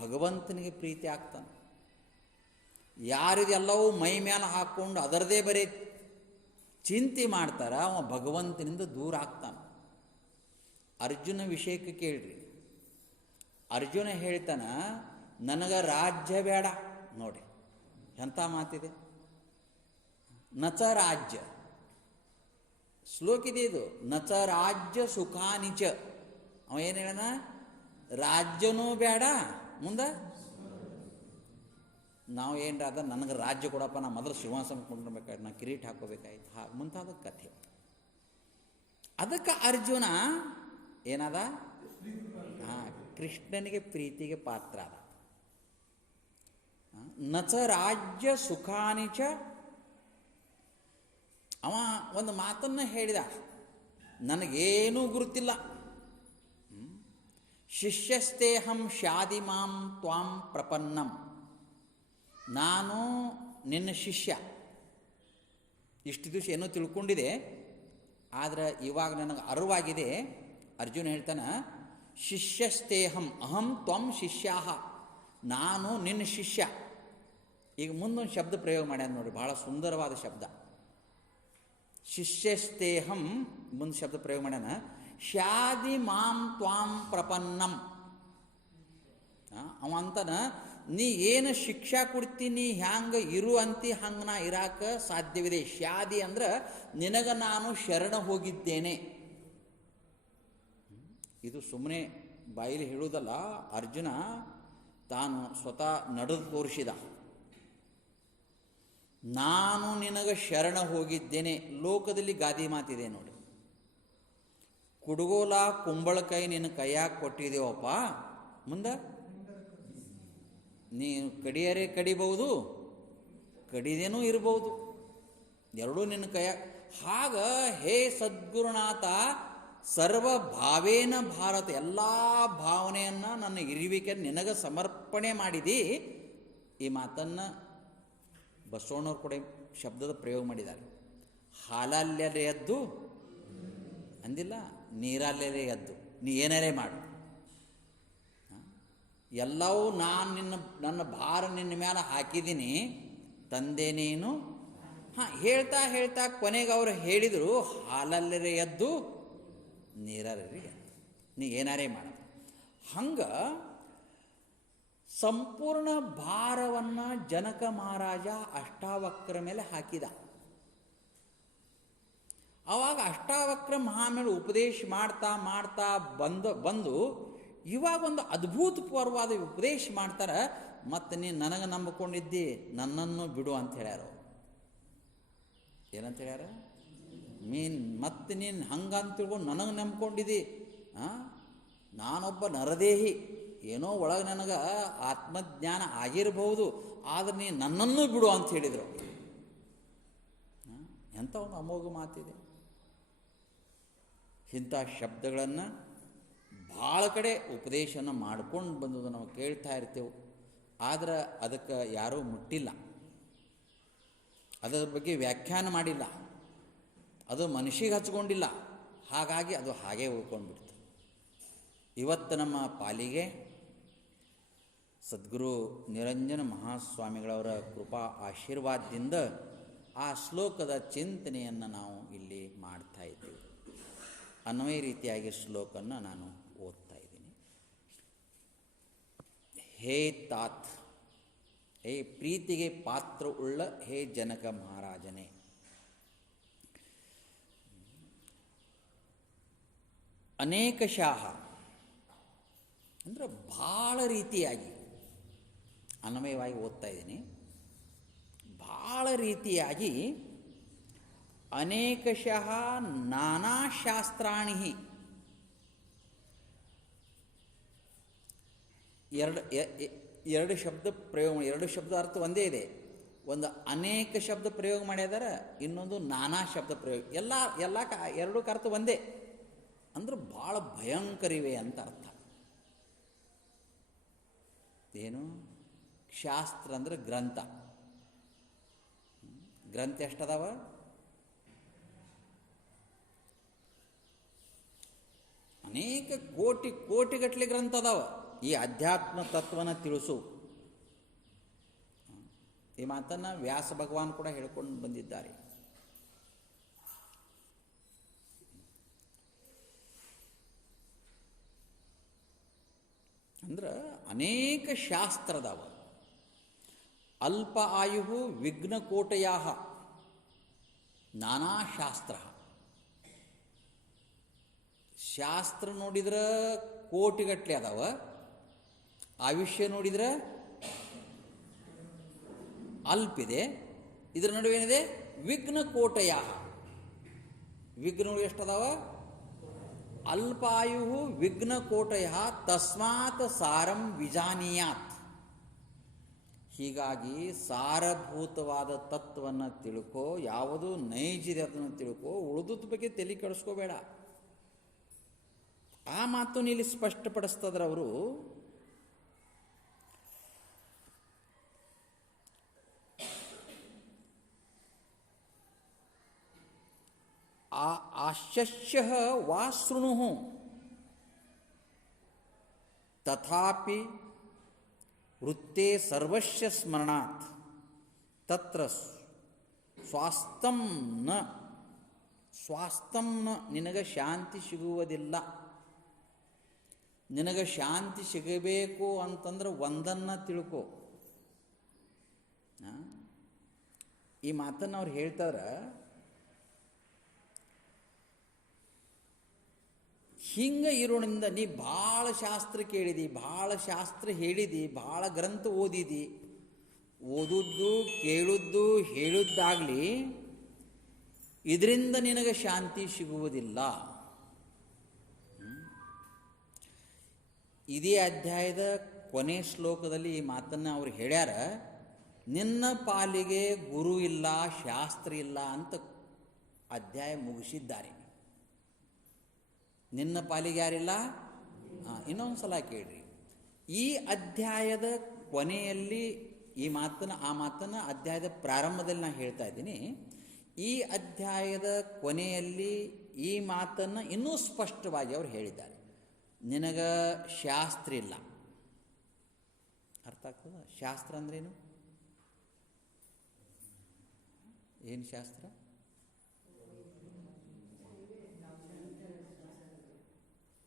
ಭಗವಂತನಿಗೆ ಪ್ರೀತಿ ಆಗ್ತಾನೆ. ಯಾರಿದೆಲ್ಲವೂ ಮೈ ಮೇಲೆ ಹಾಕ್ಕೊಂಡು ಅದರದೇ ಬರೀ ಚಿಂತೆ ಮಾಡ್ತಾರ, ಅವ ಭಗವಂತನಿಂದ ದೂರ ಆಗ್ತಾನೆ. ಅರ್ಜುನ ವಿಷಯಕ್ಕೆ ಕೇಳ್ರಿ. ಅರ್ಜುನ ಹೇಳ್ತಾನ, ನನಗೆ ರಾಜ್ಯ ಬೇಡ. ನೋಡಿ ಎಂಥ ಮಾತಿದೆ. ನಚ ರಾಜ್ಯ ಶ್ಲೋಕ ಇದೆ ಇದು. ನಚ ರಾಜ್ಯ ಸುಖಾನಿಚ. ಅವ ಏನು ಹೇಳನ? ರಾಜ್ಯನೂ ಬೇಡ, ಮುಂದೆ ನಾವು ಏನರಾದ ನನಗೆ ರಾಜ್ಯ ಕೊಡಪ್ಪ, ನಾ ಮೊದಲು ಸಿಂಹಾಸನ ಕೊಂಡಿರ್ಬೇಕಾಯ್ತು, ನಾ ಕಿರೀಟ ಹಾಕೋಬೇಕಾಯ್ತು, ಹಾಗೆ ಮುಂತಾದ ಕಥೆ. ಅದಕ್ಕೆ ಅರ್ಜುನ ಏನದ? ಕೃಷ್ಣನಿಗೆ ಪ್ರೀತಿಗೆ ಪಾತ್ರ ಅದ. ನಚ ರಾಜ್ಯ ಸುಖಾನಿಚ. ಅವ ಒಂದು ಮಾತನ್ನು ಹೇಳಿದ, ನನಗೇನೂ ಗುರುತಿಲ್ಲ. ಶಿಷ್ಯಸ್ತೇಹಂ ಶಾದಿ ಮಾಂ ತ್ವಾಂ ಪ್ರಪನ್ನಂ. ನಾನು ನಿನ್ನ ಶಿಷ್ಯ. ಇಷ್ಟು ದಿವಸ ಏನೋ ತಿಳ್ಕೊಂಡಿದೆ, ಆದರೆ ಇವಾಗ ನನಗೆ ಅರಿವಾಗಿದೆ. ಅರ್ಜುನ ಹೇಳ್ತಾನೆ, ಶಿಷ್ಯಸ್ತೇಹಂ ಅಹಂ ತ್ವಂ ಶಿಷ್ಯಾಹ. ನಾನು ನಿನ್ನ ಶಿಷ್ಯ. ಈಗ ಮುಂದೊಂದು ಶಬ್ದ ಪ್ರಯೋಗ ಮಾಡ್ಯಾನ ನೋಡಿ, ಭಾಳ ಸುಂದರವಾದ ಶಬ್ದ. ಶಿಷ್ಯಸ್ತೇಹಂ ಮುಂದೆ ಶಬ್ದ ಪ್ರಯೋಗ ಮಾಡ್ಯಾನ, ಶಾದಿ ಮಾಂ ತ್ವಾಂ ಪ್ರಪನ್ನಂ. ಅವ ಅಂತಾನ, ನೀ ಏನು ಶಿಕ್ಷಾ ಕೊಡ್ತೀನಿ, ಹ್ಯಾಂಗ ಇರು ಅಂತಿ ಹಂಗೆ ನಾ ಇರಾಕ ಸಾಧ್ಯವಿದೆ. ಶಾದಿ ಅಂದ್ರೆ ನಿನಗೆ ನಾನು ಶರಣ ಹೋಗಿದ್ದೇನೆ. ಇದು ಸುಮ್ಮನೆ ಬಾಯಿಲಿ ಹೇಳುವುದಲ್ಲ, ಅರ್ಜುನ ತಾನು ಸ್ವತಃ ನಡೆದು ತೋರಿಸಿದ. ನಾನು ನಿನಗೆ ಶರಣ ಹೋಗಿದ್ದೇನೆ. ಲೋಕದಲ್ಲಿ ಗಾದಿ ಮಾತಿದೆ ನೋಡಿ, ಕುಡುಗೋಲ ಕುಂಬಳಕಾಯಿ ನಿನ್ನ ಕೈಯಾಗ ಕೊಟ್ಟಿದ್ದೇವಪ್ಪ, ಮುಂದೆ ನೀನು ಕಡಿಯರೇ ಕಡಿಬಹುದು, ಕಡಿದೇನೂ ಇರಬಹುದು, ಎರಡೂ ನಿನ್ನ ಕೈಯಾಗ. ಹಾಗ ಹೇ ಸದ್ಗುರುನಾಥ, ಸರ್ವ ಭಾವೇನ ಭಾರತ, ಎಲ್ಲ ಭಾವನೆಯನ್ನು ನನ್ನ ಇರುವಿಕೆ ನಿನಗೆ ಸಮರ್ಪಣೆ ಮಾಡಿದಿ. ಈ ಮಾತನ್ನು ಬಸವಣ್ಣವ್ರು ಕೂಡ ಶಬ್ದದ ಪ್ರಯೋಗ ಮಾಡಿದ್ದಾರೆ. ಹಾಲಲ್ಲೇ ಎದ್ದು ಅಂದಿಲ್ಲ, ನೀರಲ್ಲೇ ಎದ್ದು, ನೀ ಏನಾರೇ ಮಾಡು, ಎಲ್ಲವೂ ನನ್ನ ಭಾರ ನಿನ್ನ ಮೇಲೆ ಹಾಕಿದ್ದೀನಿ ತಂದೆ ನೀನು. ಹೇಳ್ತಾ ಹೇಳ್ತಾ ಕೊನೆಗೆ ಅವರು ಹೇಳಿದರು, ಹಾಲಲ್ಲೇ ಎದ್ದು ನೀರಲ್ಲೇ ಎದ್ದು, ನೀ ಏನಾರೇ ಮಾಡು. ಹಂಗೆ ಸಂಪೂರ್ಣ ಭಾರವನ್ನು ಜನಕ ಮಹಾರಾಜ ಅಷ್ಟಾವಕ್ರ ಮೇಲೆ ಹಾಕಿದ. ಆವಾಗ ಅಷ್ಟಾವಕ್ರ ಮಹಾಮೇಲೆ ಉಪದೇಶ ಮಾಡ್ತಾ ಮಾಡ್ತಾ ಬಂದು ಇವಾಗ ಒಂದು ಅದ್ಭುತಪೂರ್ವವಾದ ಉಪದೇಶ ಮಾಡ್ತಾರೆ. ಮತ್ತು ನೀನು ನನಗೆ ನಂಬಿಕೊಂಡಿದ್ದಿ, ನನ್ನನ್ನು ಬಿಡು ಅಂತ ಹೇಳ್ಯಾರ. ಏನಂತ ಹೇಳ್ಯಾರ? ಮತ್ತೆ ನೀನು ಹಂಗಂತ ತಿಳ್ಕೊಂಡು ನನಗೆ ನಂಬ್ಕೊಂಡಿದ್ದಿ, ನಾನೊಬ್ಬ ನರದೇಹಿ, ಏನೋ ಒಳಗೆ ನನಗೆ ಆತ್ಮಜ್ಞಾನ ಆಗಿರಬಹುದು, ಆದರೆ ನೀನು ನನ್ನನ್ನು ಬಿಡು ಅಂತ ಹೇಳಿದರು. ಎಂಥ ಒಂದು ಅಮೋಘ ಮಾತಿದೆ. ಇಂಥ ಶಬ್ದಗಳನ್ನು ಭಾಳ ಕಡೆ ಉಪದೇಶನ ಮಾಡ್ಕೊಂಡು ಬಂದದ್ದು ನಾವು ಕೇಳ್ತಾ ಇರ್ತೇವೆ. ಆದ್ರೆ ಅದಕ್ಕೆ ಯಾರೂ ಮುಟ್ಟಿಲ್ಲ, ಅದರ ಬಗ್ಗೆ ವ್ಯಾಖ್ಯಾನ ಮಾಡಿಲ್ಲ, ಅದು ಮನುಷ್ಯಗೆ ಹಚ್ಕೊಂಡಿಲ್ಲ. ಹಾಗಾಗಿ ಅದು ಹಾಗೇ ಉಳ್ಕೊಂಡ್ಬಿಡ್ತು. ಇವತ್ತು ನಮ್ಮ ಪಾಲಿಗೆ ಸದ್ಗುರು ನಿರಂಜನ ಮಹಾಸ್ವಾಮಿಗಳವರ ಕೃಪಾ ಆಶೀರ್ವಾದದಿಂದ ಆ ಶ್ಲೋಕದ ಚಿಂತನೆಯನ್ನು ನಾವು ಇಲ್ಲಿ ಮಾಡ್ತಾ ಇದ್ದೀವಿ. ಅನ್ವಯ ರೀತಿಯಾಗಿ ಶ್ಲೋಕವನ್ನು ನಾನು ಓದ್ತಾ ಇದ್ದೀನಿ. ಹೇ ತಾತ್, ಹೇ ಪ್ರೀತಿಗೆ ಪಾತ್ರವುಳ್ಳ ಹೇ ಜನಕ ಮಹಾರಾಜನೇ, ಅನೇಕಶಃ ಅಂದರೆ ಭಾಳ ರೀತಿಯಾಗಿ, ಅನ್ವಯವಾಗಿ ಓದ್ತಾ ಇದ್ದೀನಿ, ಭಾಳ ರೀತಿಯಾಗಿ ಅನೇಕಶಃ ನಾನಾ ಶಾಸ್ತ್ರಾಣಿ, ಎರಡು ಶಬ್ದ ಪ್ರಯೋಗ, ಎರಡು ಶಬ್ದ ಅರ್ಥ ಒಂದೇ ಇದೆ. ಒಂದು ಅನೇಕ ಶಬ್ದ ಪ್ರಯೋಗ ಮಾಡಿದಾರೆ, ಇನ್ನೊಂದು ನಾನಾ ಶಬ್ದ ಪ್ರಯೋಗ. ಎರಡಕ್ಕೆ ಅರ್ಥ ಒಂದೇ, ಅಂದ್ರೆ ಭಾಳ ಭಯಂಕರಿವೆ ಅಂತ ಅರ್ಥ. ಏನು ಶಾಸ್ತ್ರ ಅಂದ್ರೆ ಗ್ರಂಥ. ಗ್ರಂಥ ಎಷ್ಟದಾವ? ಅನೇಕ ಕೋಟಿಗಟ್ಟಲೆ ಗ್ರಂಥ ಅದಾವ ಈ ಅಧ್ಯಾತ್ಮ ತತ್ವನ ತಿಳಿಸು. ಈ ಮಾತನ್ನು ವ್ಯಾಸ ಭಗವಾನ್ ಕೂಡ ಹೇಳ್ಕೊಂಡು ಬಂದಿದ್ದಾರೆ. ಅಂದ್ರೆ ಅನೇಕ ಶಾಸ್ತ್ರದವ. ಅಲ್ಪ ಆಯು ವಿಘ್ನಕೋಟಯಾ ನಾನಾ ಶಾಸ್ತ್ರ. ಶಾಸ್ತ್ರ ನೋಡಿದ್ರೆ ಕೋಟಿಗಟ್ಟಲೆ ಅದಾವ, ಆಯುಷ್ಯ ನೋಡಿದ್ರೆ ಅಲ್ಪಿದೆ. ಇದರ ನಡುವೆ ಏನಿದೆ? ವಿಘ್ನಕೋಟಯ. ವಿಘ್ನಗಳು ಎಷ್ಟದಾವ? ಅಲ್ಪಾಯು ವಿಘ್ನಕೋಟಯ ತಸ್ಮಾತ್ ಸಾರಂ ವಿಜಾನೀಯಾತ್. ಹೀಗಾಗಿ ಸಾರಭೂತವಾದ ತತ್ವವನ್ನು ತಿಳ್ಕೋ, ಯಾವುದು ನೈಜಿದೆ ಅದನ್ನು ತಿಳ್ಕೋ, ಉಳಿದುದ ಬಗ್ಗೆ ತಲೆ ಕೆಡಿಸ್ಕೋಬೇಡ. ಆ ಮಾತನ್ನು ಇಲ್ಲಿ ಸ್ಪಷ್ಟಪಡಿಸ್ತದ್ರ ಅವರು. ಆಶ್ಚರ್ಯ ವಾ ಶೃಣು ತಥಾಪಿ ವೃತ್ತೇ ಸರ್ವಸ್ಯ ಸ್ಮರಣಾತ್ ತತ್ರ ಸ್ವಾಸ್ಥಂ ನ ನಿನಗೆ ಶಾಂತಿ ಸಿಗುವುದಿಲ್ಲ. ನಿನಗೆ ಶಾಂತಿ ಸಿಗಬೇಕು ಅಂತಂದ್ರೆ ಒಂದನ್ನು ತಿಳ್ಕೊ. ಈ ಮಾತನ್ನು ಅವ್ರು ಹೇಳ್ತಾರೆ. ಹಿಂಗೆ ಇರೋಣಿಂದ ನೀ ಭಾಳ ಶಾಸ್ತ್ರ ಕೇಳಿದಿ, ಭಾಳ ಶಾಸ್ತ್ರ ಹೇಳಿದಿ, ಭಾಳ ಗ್ರಂಥ ಓದಿದಿ. ಓದುದ್ದು, ಕೇಳುದ್ದು, ಹೇಳುದ್ದಾಗಲಿ ಇದರಿಂದ ನಿನಗೆ ಶಾಂತಿ ಸಿಗುವುದಿಲ್ಲ. ಇದೇ ಅಧ್ಯಾಯದ ಕೊನೆ ಶ್ಲೋಕದಲ್ಲಿ ಈ ಮಾತನ್ನು ಅವ್ರು ಹೇಳ್ಯಾರ. ನಿನ್ನ ಪಾಲಿಗೆ ಗುರು ಇಲ್ಲ, ಶಾಸ್ತ್ರ ಇಲ್ಲ ಅಂತ ಅಧ್ಯಾಯ ಮುಗಿಸಿದ್ದಾರೆ. ನಿನ್ನ ಪಾಲಿಗೆ ಯಾರಿಲ್ಲ? ಇನ್ನೊಂದು ಸಲ ಕೇಳ್ರಿ. ಈ ಅಧ್ಯಾಯದ ಕೊನೆಯಲ್ಲಿ ಈ ಮಾತನ್ನು ಅಧ್ಯಾಯದ ಪ್ರಾರಂಭದಲ್ಲಿ ನಾನು ಹೇಳ್ತಾ ಇದ್ದೀನಿ. ಈ ಅಧ್ಯಾಯದ ಕೊನೆಯಲ್ಲಿ ಈ ಮಾತನ್ನು ಇನ್ನೂ ಸ್ಪಷ್ಟವಾಗಿ ಅವರು ಹೇಳಿದ್ದಾರೆ. ನಿನಗ ಶಾಸ್ತ್ರ ಇಲ್ಲ. ಅರ್ಥ ಆಗ್ತದ? ಶಾಸ್ತ್ರ ಅಂದ್ರೇನು? ಏನು ಶಾಸ್ತ್ರ?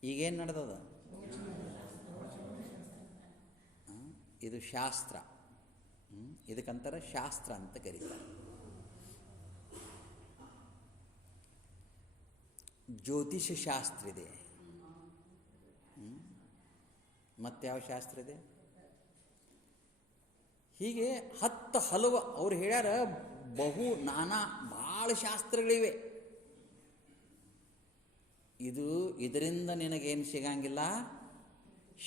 ಈಗೇನು ನಡೆದದ? ಇದು ಶಾಸ್ತ್ರ. ಇದಕ್ಕಂತಾರೆ ಶಾಸ್ತ್ರ ಅಂತ ಕರೀತಾರೆ. ಜ್ಯೋತಿಷ ಶಾಸ್ತ್ರ ಇದೆ. ಮತ್ಯಾವ ಶಾಸ್ತ್ರ ಇದೆ? ಹೀಗೆ ಹಲವು ಅವ್ರು ಹೇಳ್ಯಾರ. ನಾನಾ ಭಾಳ ಶಾಸ್ತ್ರಗಳಿವೆ. ಇದರಿಂದ ನಿನಗೇನು ಸಿಗಂಗಿಲ್ಲ?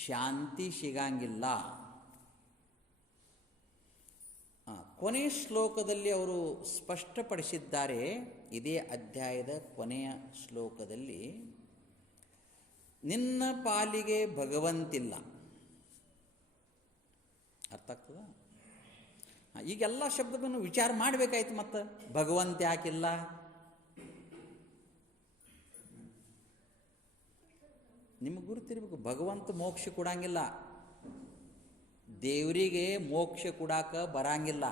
ಶಾಂತಿ ಸಿಗಂಗಿಲ್ಲ. ಕೊನೆಯ ಶ್ಲೋಕದಲ್ಲಿ ಅವರು ಸ್ಪಷ್ಟಪಡಿಸಿದ್ದಾರೆ. ಇದೇ ಅಧ್ಯಾಯದ ಕೊನೆಯ ಶ್ಲೋಕದಲ್ಲಿ ನಿನ್ನ ಪಾಲಿಗೆ ಭಗವಂತಿಲ್ಲ. ಅರ್ಥ ಆಗ್ತದ? ಈಗೆಲ್ಲ ಶಬ್ದವನ್ನು ವಿಚಾರ ಮಾಡಬೇಕಾಯ್ತು. ಮತ್ತು ಭಗವಂತ ಯಾಕಿಲ್ಲ? ನಿಮಗೆ ಗುರುತಿರ್ಬೇಕು, ಭಗವಂತ ಮೋಕ್ಷ ಕೊಡಂಗಿಲ್ಲ. ದೇವರಿಗೆ ಮೋಕ್ಷ ಕೊಡಾಕ ಬರಂಗಿಲ್ಲ.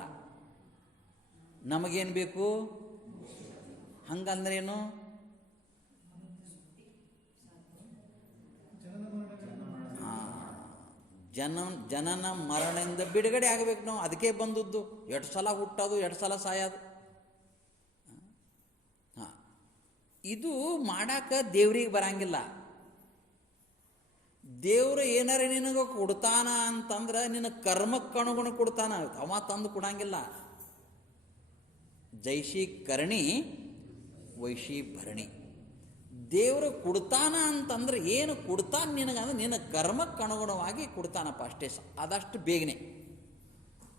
ನಮಗೇನು ಬೇಕು? ಹಂಗಂದ್ರೇನು? ಜನನ ಮರಣದಿಂದ ಬಿಡುಗಡೆ ಆಗಬೇಕು ನಾವು. ಅದಕ್ಕೆ ಬಂದದ್ದು. ಎರಡು ಸಲ ಹುಟ್ಟೋದು, ಎರಡು ಸಲ ಸಾಯೋದು. ಹಾಂ, ಇದು ಮಾಡಾಕ ದೇವ್ರಿಗೆ ಬರಂಗಿಲ್ಲ. ದೇವ್ರು ಏನಾರ ನಿನಗೆ ಕೊಡ್ತಾನ ಅಂತಂದ್ರೆ ನಿನ್ನ ಕರ್ಮಕ್ಕೆ ಅನುಗುಣ ಕೊಡ್ತಾನ, ಅವ ತಂದು ಕೊಡಂಗಿಲ್ಲ. ಜೈಶಿ ಕರ್ಣಿ ವೈಶಿ ಭರಣಿ. ದೇವರು ಕೊಡ್ತಾನ ಅಂತಂದ್ರೆ ಏನು ಕೊಡ್ತಾನೆ ನಿನಗಂದ್ರೆ ನಿನ್ನ ಕರ್ಮಕ್ಕೆ ಅನುಗುಣವಾಗಿ ಕೊಡ್ತಾನಪ್ಪ, ಅಷ್ಟೇ. ಆದಷ್ಟು ಬೇಗನೆ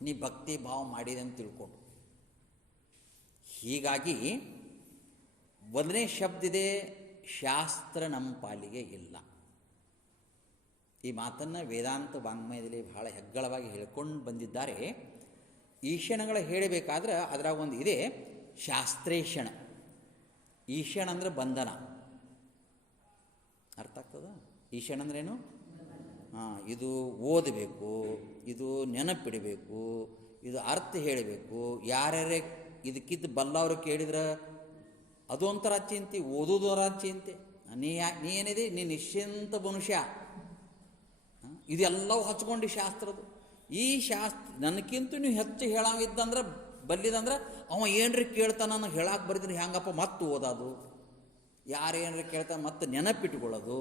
ನೀ ಭಕ್ತಿ ಭಾವ ಮಾಡಿದೆ ಅಂತ ತಿಳ್ಕೊಂಡು. ಹೀಗಾಗಿ ಒಂದನೇ ಶಬ್ದ ಇದೆ, ಶಾಸ್ತ್ರ ನಮ್ಮ ಪಾಲಿಗೆ ಇಲ್ಲ. ಈ ಮಾತನ್ನು ವೇದಾಂತ ವಾಂಗ್ಮಯದಲ್ಲಿ ಬಹಳ ಹೆಗ್ಗಳವಾಗಿ ಹೇಳ್ಕೊಂಡು ಬಂದಿದ್ದಾರೆ. ಈಶಣಗಳ ಹೇಳಬೇಕಾದ್ರೆ ಅದರಾಗ ಒಂದು ಇದೆ ಶಾಸ್ತ್ರೇಷಣ. ಈಶಣ ಅಂದರೆ ಬಂಧನ. ಅರ್ಥ ಆಗ್ತದ? ಈಶಣ ಅಂದ್ರೇನು? ಹಾಂ, ಇದು ಓದಬೇಕು, ಇದು ನೆನಪಿಡಬೇಕು, ಇದು ಅರ್ಥ ಹೇಳಬೇಕು. ಯಾರ್ಯಾರೇ ಇದಕ್ಕಿದ್ದು ಬಲ್ಲವರು ಕೇಳಿದ್ರೆ ಅದು ಒಂಥರ ಚಿಂತೆ, ಓದೋದರ ಚಿಂತೆ. ನೀ ಏನಿದೆ, ನೀ ನಿಶ್ಚಿಂತ ಮನುಷ್ಯ. ಇದೆಲ್ಲವೂ ಹಚ್ಕೊಂಡು ಶಾಸ್ತ್ರದ್ದು. ಈ ಶಾಸ್ತ್ರ ನನಗಿಂತೂ ನೀವು ಹೆಚ್ಚು ಹೇಳಾಗಿದ್ದಂದ್ರೆ ಬಲ್ಲಿದಂದ್ರೆ ಅವ ಏನ್ರಿ ಕೇಳ್ತಾನ ನಾನು ಹೇಳಕ್ಕೆ ಬರಿದ್ರೆ ಹೆಂಗಪ್ಪ ಮತ್ತೆ ಓದೋದು, ಯಾರೇನ್ರಿ ಕೇಳ್ತಾನೆ ಮತ್ತೆ ನೆನಪಿಟ್ಕೊಳ್ಳೋದು.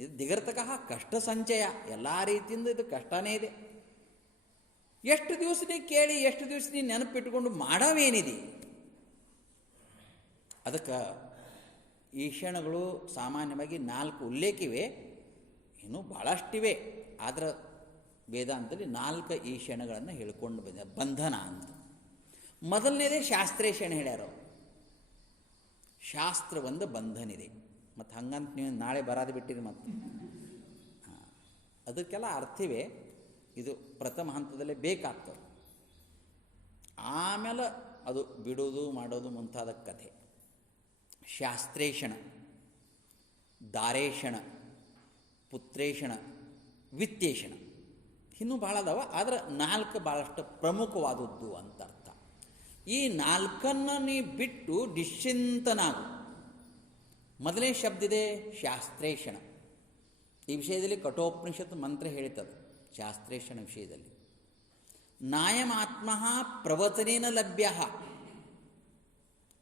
ಇದು ದಿಗರ್ತಕಃ ಕಷ್ಟ ಸಂಚಯ. ಎಲ್ಲ ರೀತಿಯಿಂದ ಇದು ಕಷ್ಟನೇ ಇದೆ. ಎಷ್ಟು ದಿವಸ ನೀ ಕೇಳಿ, ಎಷ್ಟು ದಿವಸ ನೀ ನೆನಪಿಟ್ಕೊಂಡು ಮಾಡೋವೇನಿದೆ? ಅದಕ್ಕೆ ಈಶಣಗಳು ಸಾಮಾನ್ಯವಾಗಿ 4 ಉಲ್ಲೇಖಿವೆ, ಇನ್ನೂ ಭಾಳಷ್ಟಿವೆ. ಆದ್ರೆ ವೇದಾಂತದಲ್ಲಿ 4 ಈಶಣಗಳನ್ನು ಹೇಳ್ಕೊಂಡು ಬಂದ. ಬಂಧನ ಅಂತ ಮೊದಲನೇದೇ ಶಾಸ್ತ್ರೇಷಣ ಹೇಳ್ಯಾರ. ಶಾಸ್ತ್ರ ಒಂದು ಬಂಧನ ಇದೆ. ಮತ್ತು ಹಂಗಂತ ನೀವು ನಾಳೆ ಬರಾದು ಬಿಟ್ಟಿರಿ. ಮತ್ತು ಅದಕ್ಕೆಲ್ಲ ಅರ್ಥವೇ. ಇದು ಪ್ರಥಮ ಹಂತದಲ್ಲೇ ಬೇಕಾಗ್ತದೆ. ಆಮೇಲೆ ಅದು ಬಿಡೋದು ಮಾಡೋದು ಮುಂತಾದ ಕಥೆ. ಶಾಸ್ತ್ರೇಷಣ, ದಾರೇಷಣ, ಪುತ್ರೇಷಣ, ವಿತ್ತೇಷಣ, ಇನ್ನೂ ಭಾಳ ಅದಾವ. ಆದರೆ 4 ಭಾಳಷ್ಟು ಪ್ರಮುಖವಾದದ್ದು ಅಂತ ಅರ್ಥ. ಈ 4 ನೀ ಬಿಟ್ಟು ನಿಶ್ಚಿಂತನಾಗು. ಮೊದಲನೇ ಶಬ್ದ ಇದೆ ಶಾಸ್ತ್ರೇಷಣ. ಈ ವಿಷಯದಲ್ಲಿ ಕಠೋಪನಿಷತ್ತು ಮಂತ್ರ ಹೇಳ್ತದೆ ಶಾಸ್ತ್ರೇಷಣ ವಿಷಯದಲ್ಲಿ. ನಾಯಂ ಆತ್ಮ ಪ್ರವಚನೇನ ಲಭ್ಯ.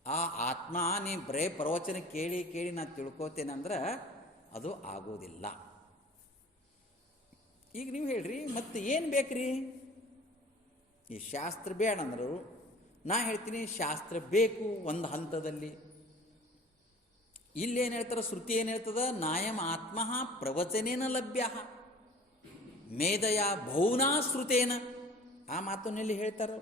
ಆ ಆತ್ಮ ನೀ ಬರೇ ಪ್ರವಚನ ಕೇಳಿ ಕೇಳಿ ನಾನು ತಿಳ್ಕೋತೇನೆಂದ್ರೆ ಅದು ಆಗೋದಿಲ್ಲ. ಈಗ ನೀವು ಹೇಳ್ರಿ, ಮತ್ತೆ ಏನು ಬೇಕ್ರಿ? ಈ ಶಾಸ್ತ್ರ ಬೇಡ ಅಂದರು. ನಾ ಹೇಳ್ತೀನಿ ಶಾಸ್ತ್ರ ಬೇಕು ಒಂದು ಹಂತದಲ್ಲಿ. ಇಲ್ಲೇನು ಹೇಳ್ತಾರೆ? ಶ್ರುತಿ ಏನು ಹೇಳ್ತದ? ನಾಯಂ ಆತ್ಮ ಪ್ರವಚನೇನ ಲಭ್ಯ ಮೇದಯ ಬಹುನಾ ಶ್ರುತೇನ. ಆ ಮಾತನ್ನೆಲ್ಲಿ ಹೇಳ್ತಾರೋ?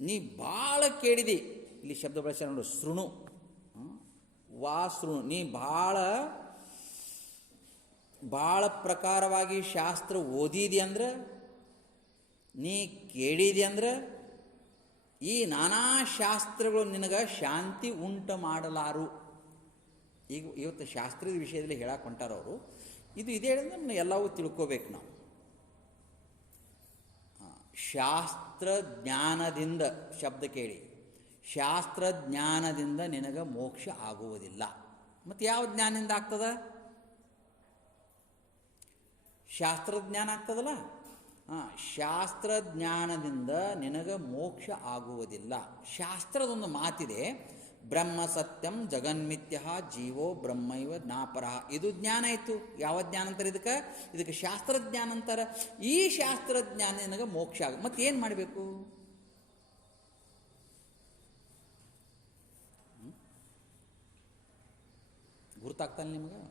ನೀ ಭಾಳ ಕೇಳಿದಿ. ಇಲ್ಲಿ ಶಬ್ದ ಬಳಸ್ಯಾರ ನೋಡು, ಶೃಣು ವಾ ಶೃಣು. ನೀ ಭಾಳ ಪ್ರಕಾರವಾಗಿ ಶಾಸ್ತ್ರ ಓದಿದಿ ಅಂದ್ರೆ, ನೀ ಕೇಳಿದಿ ಅಂದ್ರೆ, ಈ ನಾನಾ ಶಾಸ್ತ್ರಗಳು ನಿನಗೆ ಶಾಂತಿ ಉಂಟು ಮಾಡಲಾರು. ಈಗ ಇವತ್ತು ಶಾಸ್ತ್ರದ ವಿಷಯದಲ್ಲಿ ಹೇಳಕ್ಕೆ ಹೊಂಟಾರವರು. ಇದು ಇದೇ ಹೇಳಿದ್ರೆ ಎಲ್ಲವೂ ತಿಳ್ಕೋಬೇಕು ನಾವು. ಶಾಸ್ತ್ರ ಜ್ಞಾನದಿಂದ ಶಬ್ದ ಕೇಳಿ. ಶಾಸ್ತ್ರ ಜ್ಞಾನದಿಂದ ನಿನಗೆ ಮೋಕ್ಷ ಆಗುವುದಿಲ್ಲ. ಮತ್ತು ಯಾವ ಜ್ಞಾನದಿಂದ ಆಗ್ತದ? ಶಾಸ್ತ್ರಜ್ಞಾನ ಆಗ್ತದಲ್ಲ. ಶಾಸ್ತ್ರಜ್ಞಾನದಿಂದ ನಿನಗೆ ಮೋಕ್ಷ ಆಗುವುದಿಲ್ಲ. ಶಾಸ್ತ್ರದೊಂದು ಮಾತಿದೆ, ಬ್ರಹ್ಮ ಸತ್ಯಂ ಜಗನ್ಮಿತ್ಯ ಜೀವೋ ಬ್ರಹ್ಮೈವ ನಾಪರಃ. ಇದು ಜ್ಞಾನ ಆಯಿತು. ಯಾವ ಜ್ಞಾನ ಅಂತಾರೆ ಇದಕ್ಕೆ ಶಾಸ್ತ್ರಜ್ಞಾನ ಅಂತಾರೆ. ಈ ಶಾಸ್ತ್ರಜ್ಞಾನ ನಿನಗೆ ಮೋಕ್ಷ ಆಗ. ಮತ್ತೆ ಏನು ಮಾಡಬೇಕು? ಗುರ್ತಾಗ್ತಾನೆ ನಿಮಗೆ?